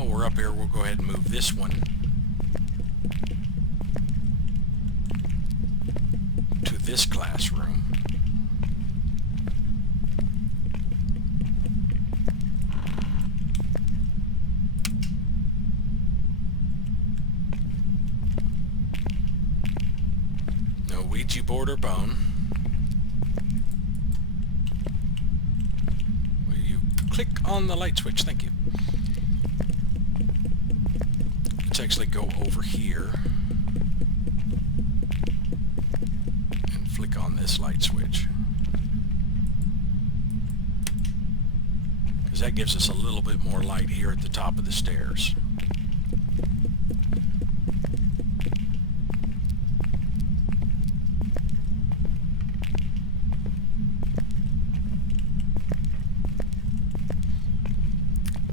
We're up here, we'll go ahead and move this one to this classroom. No Ouija board or bone. Will you click on the light switch? Thank you. Let's actually go over here and flick on this light switch, because that gives us a little bit more light here at the top of the stairs.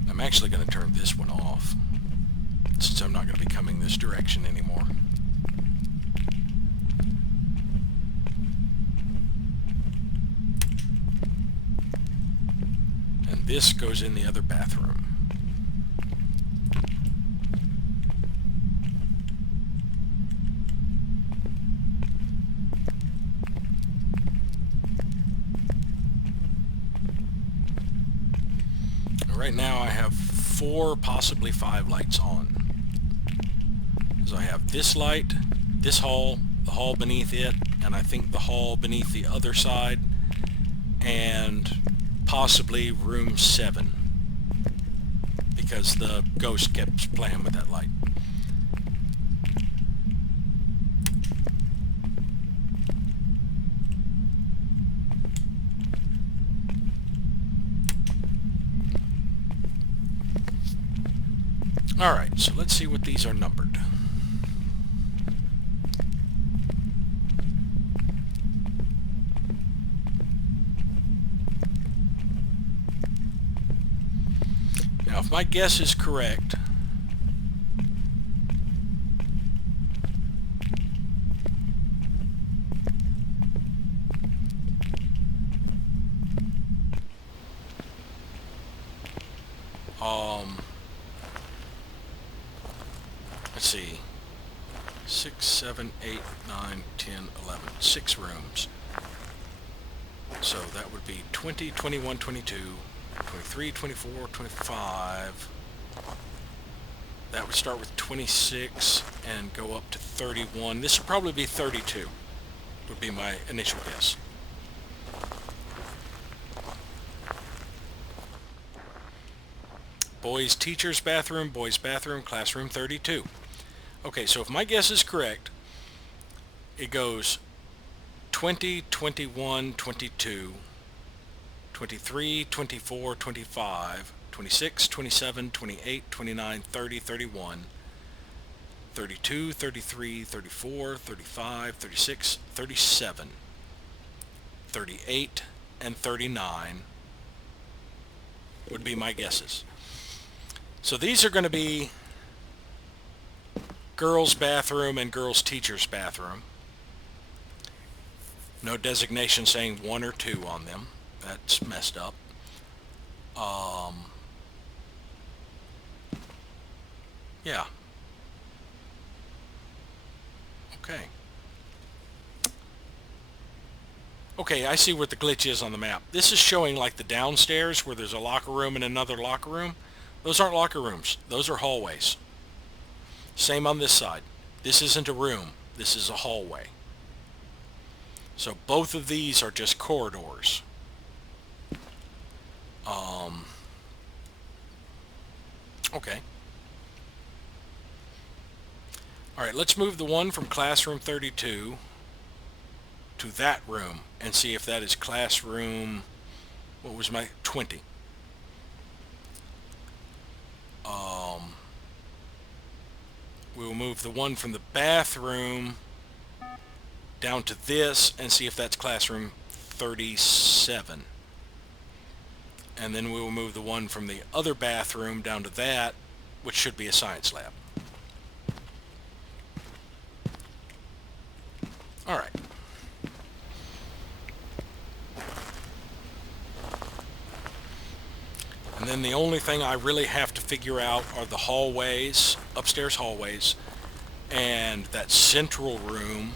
I'm actually going to turn this one off, since I'm not going to be coming this direction anymore. And this goes in the other bathroom. Right now I have 4, possibly 5 lights on. So I have this light, this hall, the hall beneath it, and I think the hall beneath the other side, and possibly room 7, because the ghost kept playing with that light. Alright, so let's see what these are numbered. Now, if my guess is correct, let's see, 6, 7, 8, 9, 10, 11, 6 rooms. So that would be 20, 21, 22, 23, 24, 25. That would start with 26 and go up to 31. This would probably be 32, would be my initial guess. Boys' teacher's bathroom, boys' bathroom, classroom 32. Okay, so if my guess is correct, it goes 20, 21, 22, 23, 24, 25, 26, 27, 28, 29, 30, 31, 32, 33, 34, 35, 36, 37, 38, and 39 would be my guesses. So these are going to be girls' bathroom and girls' teacher's bathroom. No designation saying 1 or 2 on them. That's messed up. Yeah. Okay. Okay, I see what the glitch is on the map. This is showing like the downstairs where there's a locker room and another locker room. Those aren't locker rooms. Those are hallways. Same on this side. This isn't a room. This is a hallway. So both of these are just corridors. Okay. Alright, let's move the one from classroom 32 to that room and see if that is classroom, what was my, 20. We will move the one from the bathroom down to this and see if that's classroom 37. And then we will move the one from the other bathroom down to that, which should be a science lab. All right. And then the only thing I really have to figure out are the hallways, upstairs hallways, and that central room,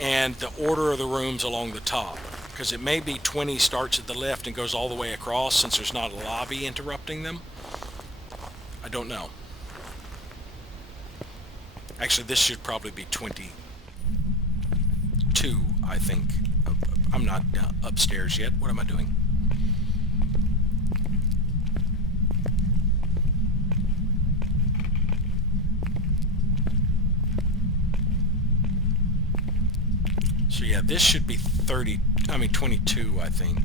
and the order of the rooms along the top. Because it may be 20 starts at the left and goes all the way across since there's not a lobby interrupting them. I don't know. Actually, this should probably be 22, I think. I'm not upstairs yet. What am I doing? So yeah, this should be 22, I think.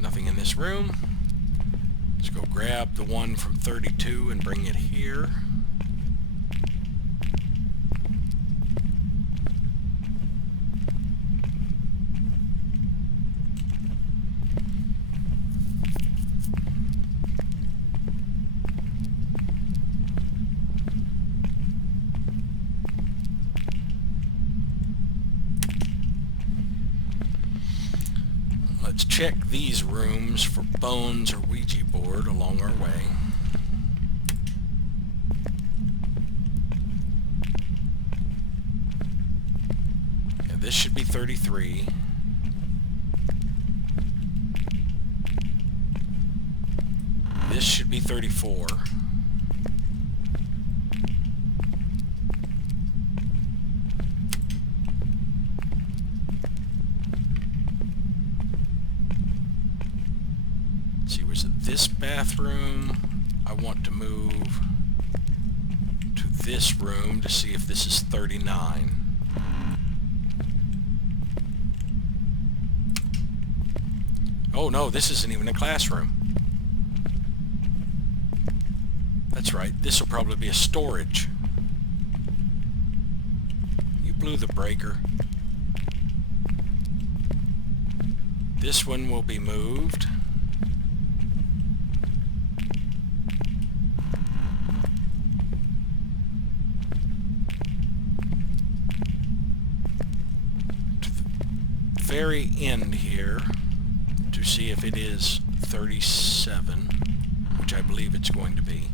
Nothing in this room. Let's go grab the one from 32 and bring it here. Let's check these rooms for bones or Ouija board along our way. Yeah, this should be 33. This should be 34. This bathroom, I want to move to this room to see if this is 39. Oh no, this isn't even a classroom. That's right, this will probably be a storage. You blew the breaker. This one will be moved. Very end here to see if it is 37, which I believe it's going to be.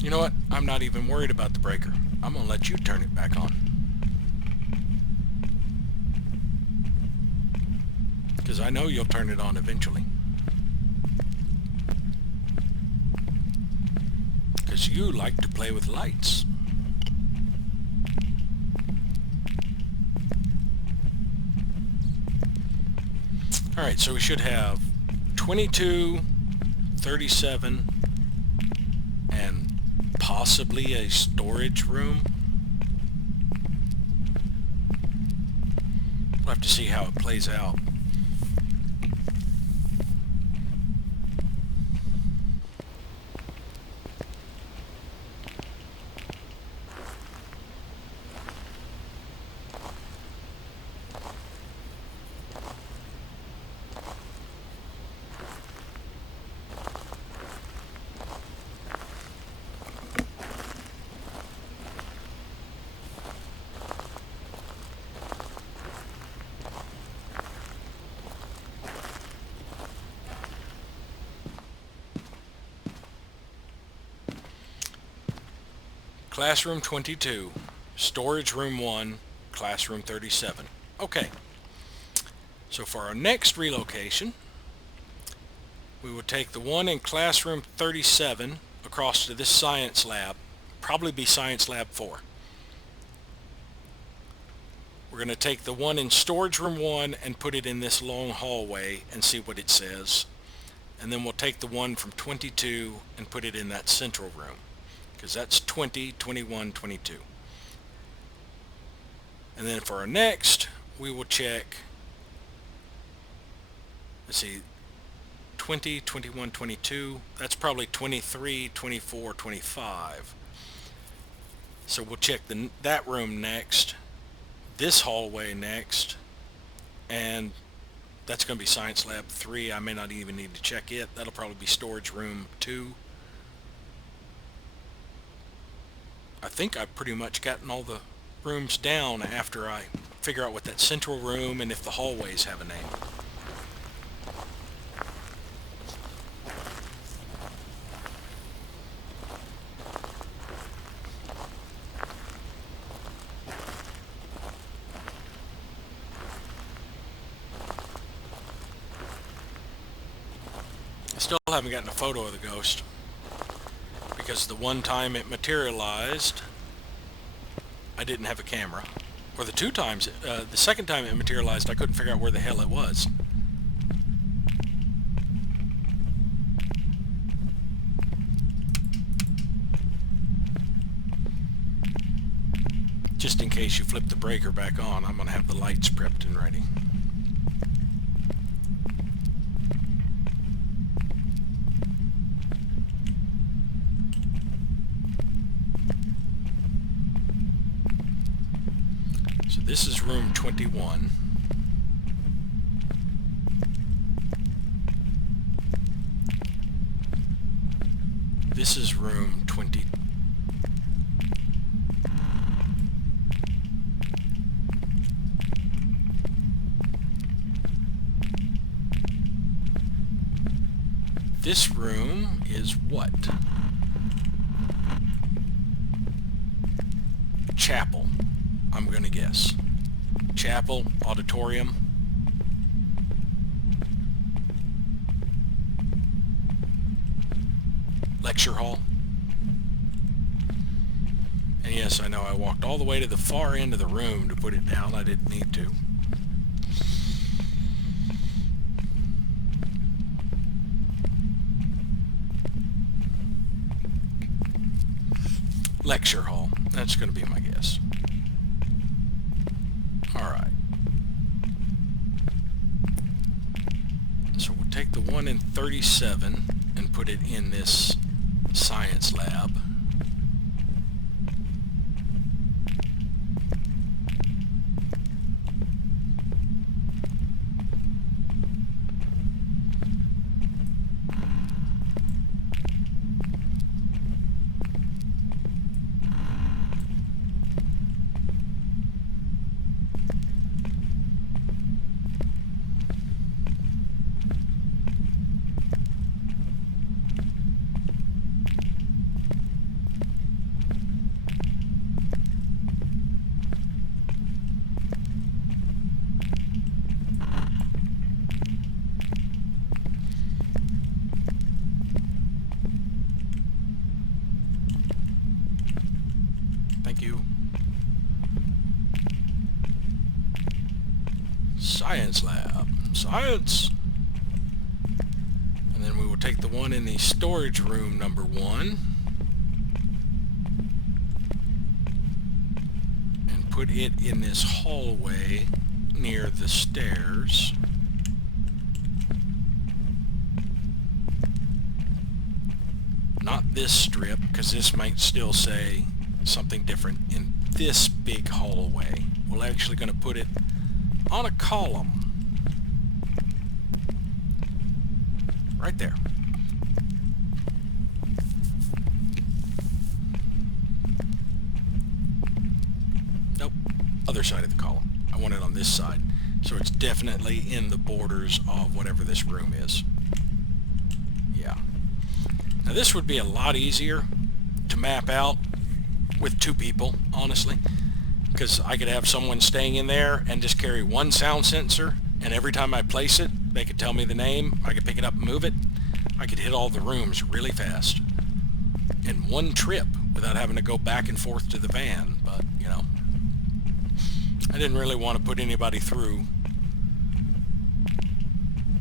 You know what? I'm not even worried about the breaker. I'm going to let you turn it back on. Because I know you'll turn it on eventually. Because you like to play with lights. Alright, so we should have 22, 37, and possibly a storage room. We'll have to see how it plays out. Classroom 22, storage room 1, classroom 37. Okay, so for our next relocation, we will take the one in classroom 37 across to this science lab, probably be science lab 4. We're going to take the one in storage room 1 and put it in this long hallway and see what it says. And then we'll take the one from 22 and put it in that central room, because that's 20, 21, 22. And then for our next, we will check, let's see, 20, 21, 22, that's probably 23, 24, 25. So we'll check that room next, this hallway next, and that's going to be Science Lab 3. I may not even need to check it. That'll probably be Storage Room 2. I think I've pretty much gotten all the rooms down after I figure out what that central room and if the hallways have a name. I still haven't gotten a photo of the ghost, because the one time it materialized, I didn't have a camera. Or the two times, the second time it materialized, I couldn't figure out where the hell it was. Just in case you flip the breaker back on, I'm going to have the lights prepped and ready. So this is room 21. This is room 20. This room is what? Chapel, I'm gonna guess. Chapel, auditorium. Lecture hall. And yes, I know I walked all the way to the far end of the room to put it down. I didn't need to. Lecture hall. That's going to be my guess. Alright. So we'll take the one in 37 and put it in this science lab. Thank you. Science lab. Science! And then we will take the one in the storage room number 1 and put it in this hallway near the stairs. Not this strip, because this might still say something different. In this big hallway, we're actually going to put it on a column. Right there. Nope. Other side of the column. I want it on this side. So it's definitely in the borders of whatever this room is. Yeah. Now this would be a lot easier to map out with 2 people, honestly. Because I could have someone staying in there and just carry one sound sensor, and every time I place it, they could tell me the name, I could pick it up and move it. I could hit all the rooms really fast in one trip without having to go back and forth to the van. But, you know, I didn't really want to put anybody through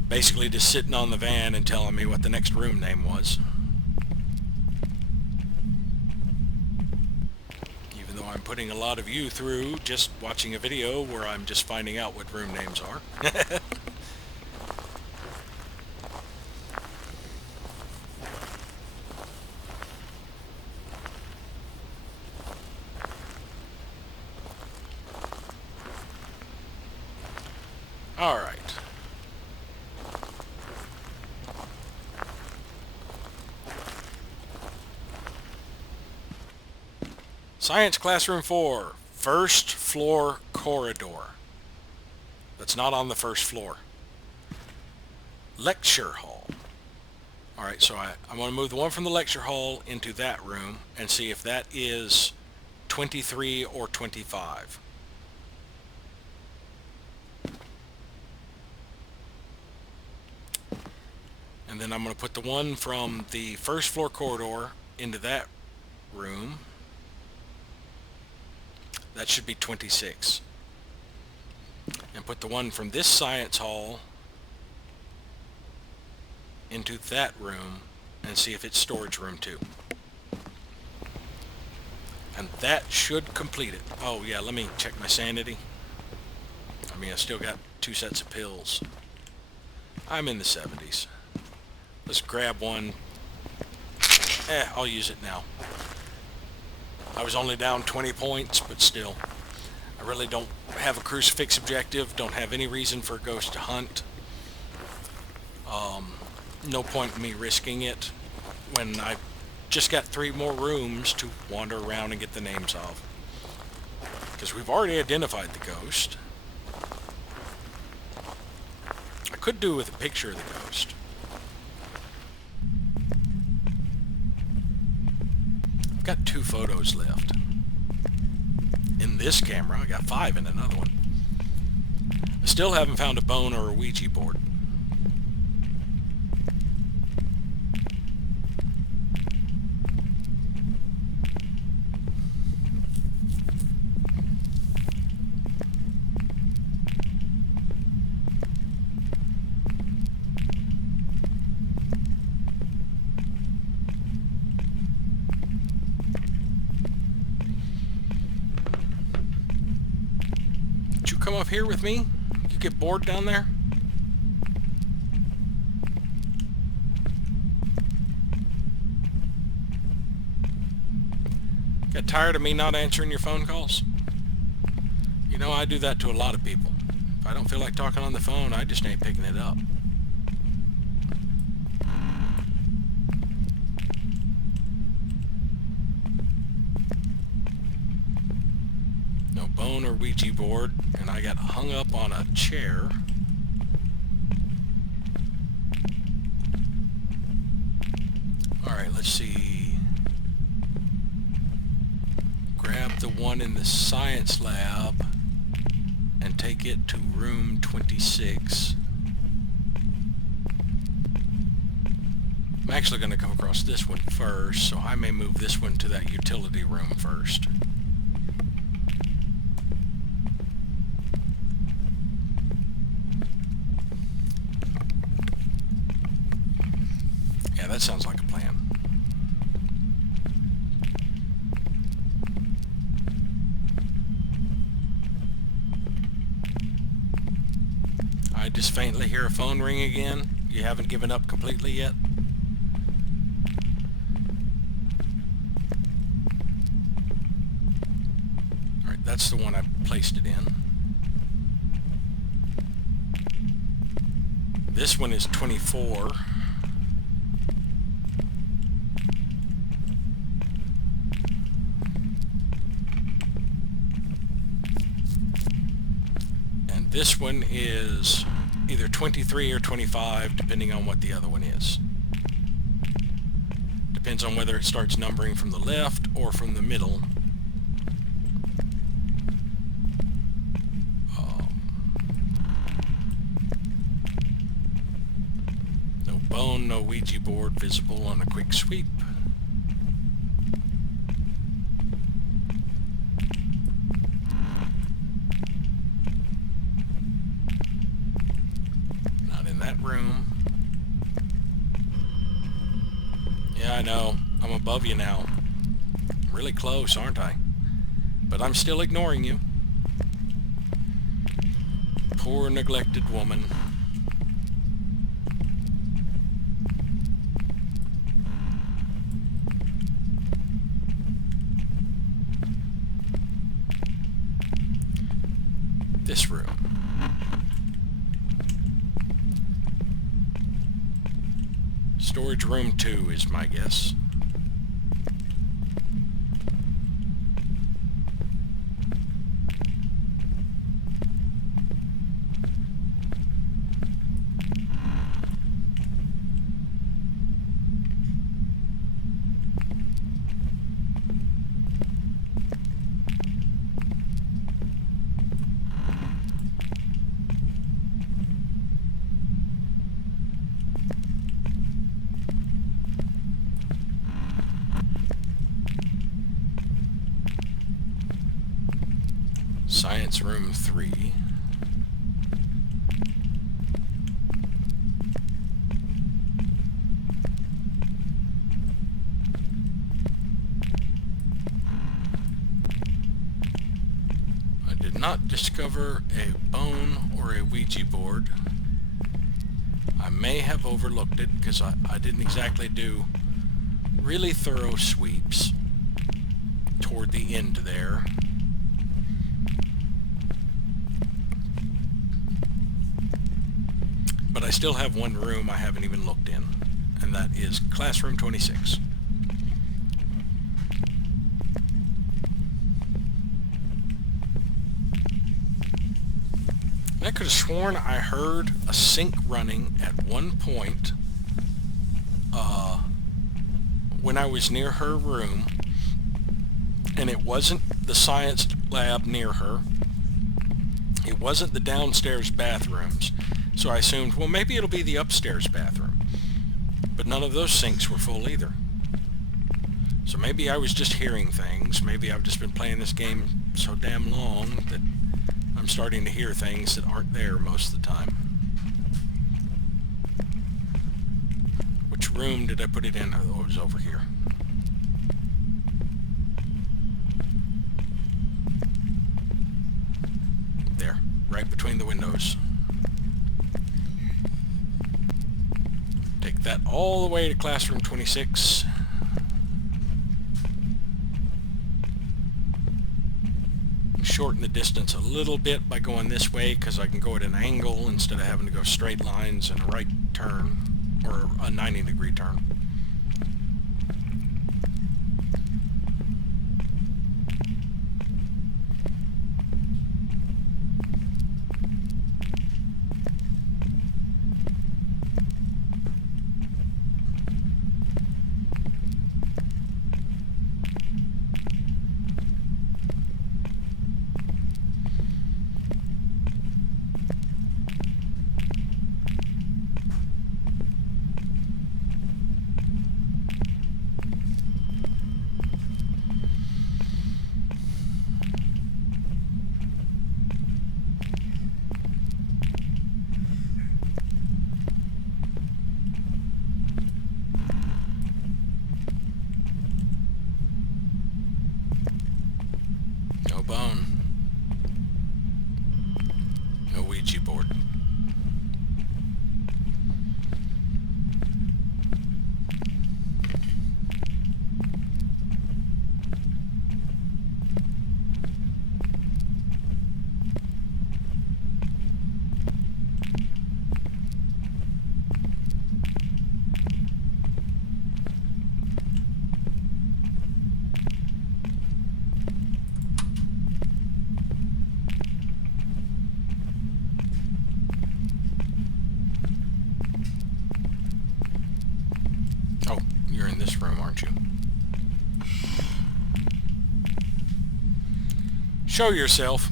basically just sitting on the van and telling me what the next room name was. Even though I'm putting a lot of you through just watching a video where I'm just finding out what room names are. All right. Science Classroom 4, first floor corridor. That's not on the first floor. Lecture hall. All right, so I'm going to move the one from the lecture hall into that room and see if that is 23 or 25. And then I'm going to put the one from the first floor corridor into that room. That should be 26. And put the one from this science hall into that room and see if it's storage room 2. And that should complete it. Oh yeah, let me check my sanity. I mean, I still got 2 sets of pills. I'm in the 70s. Let's grab one. I'll use it now. I was only down 20 points, but still. I really don't have a crucifix objective, don't have any reason for a ghost to hunt. No point in me risking it when I just got 3 more rooms to wander around and get the names of. Because we've already identified the ghost. I could do with a picture of the ghost. I've got 2 photos left. In this camera, I got 5 in another one. I still haven't found a bone or a Ouija board. Come up here with me? You get bored down there? Got tired of me not answering your phone calls? You know, I do that to a lot of people. If I don't feel like talking on the phone, I just ain't picking it up. No bone or Ouija board, and I got hung up on a chair. Alright, let's see. Grab the one in the science lab and take it to room 26. I'm actually going to come across this one first, so I may move this one to that utility room first. Yeah, that sounds like a plan. I just faintly hear a phone ring again. You haven't given up completely yet? Alright, that's the one I placed it in. This one is 24. And this one is either 23 or 25, depending on what the other one is. Depends on whether it starts numbering from the left or from the middle. No bone, no Ouija board visible on a quick sweep. Room. Yeah, I know. I'm above you now. Really close, aren't I? But I'm still ignoring you. Poor neglected woman. This room. Storage room 2 is my guess. Science room 3. I did not discover a bone or a Ouija board. I may have overlooked it because I didn't exactly do really thorough sweeps toward the end there. But I still have one room I haven't even looked in, and that is classroom 26. I could have sworn I heard a sink running at one point when I was near her room, and it wasn't the science lab near her. It wasn't the downstairs bathrooms. So I assumed, well, maybe it'll be the upstairs bathroom. But none of those sinks were full either. So maybe I was just hearing things. Maybe I've just been playing this game so damn long that I'm starting to hear things that aren't there most of the time. Which room did I put it in? Oh, it was over here. There, right between the windows. Take that all the way to classroom 26. Shorten the distance a little bit by going this way because I can go at an angle instead of having to go straight lines and a right turn or a 90-degree turn. room, aren't you? Show yourself.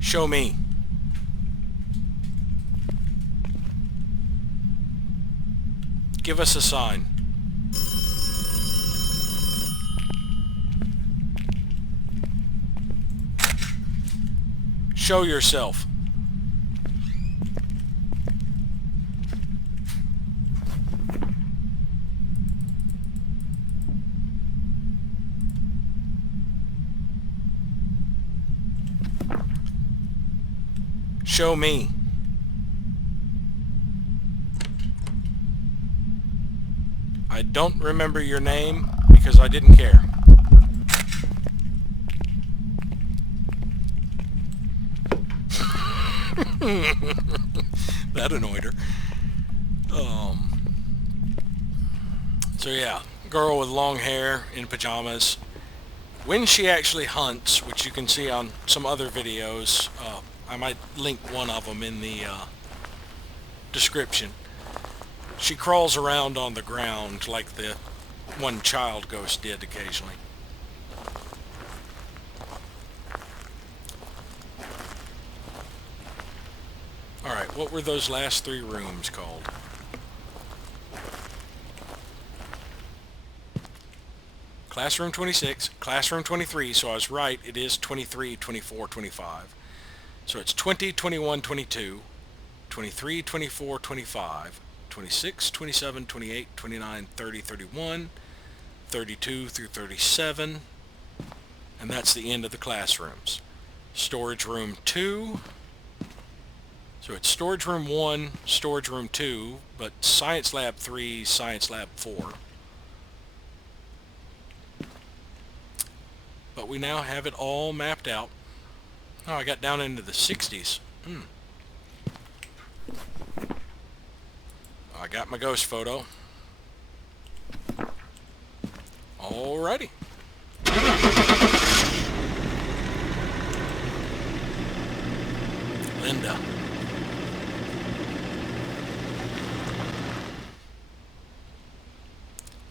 Show me. Give us a sign. Show yourself. Show me. I don't remember your name because I didn't care. That annoyed her. So yeah, girl with long hair in pajamas. When she actually hunts, which you can see on some other videos, I might link one of them in the description. She crawls around on the ground like the one child ghost did occasionally. Alright, what were those last 3 rooms called? Classroom 26, Classroom 23, so I was right, it is 23, 24, 25. So it's 20, 21, 22, 23, 24, 25, 26, 27, 28, 29, 30, 31, 32 through 37, and that's the end of the classrooms. Storage room 2, so it's storage room 1, storage room 2, but science lab 3, science lab 4. But we now have it all mapped out. Oh, I got down into the 60s. I got my ghost photo. Alrighty. Linda.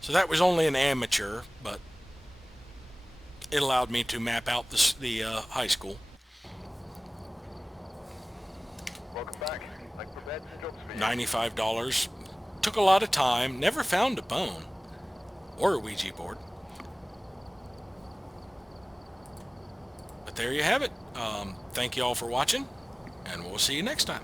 So that was only an amateur, but it allowed me to map out the high school. Welcome back. I prepared some jobs for you. $95. Took a lot of time. Never found a bone. Or a Ouija board. But there you have it. Thank you all for watching, and we'll see you next time.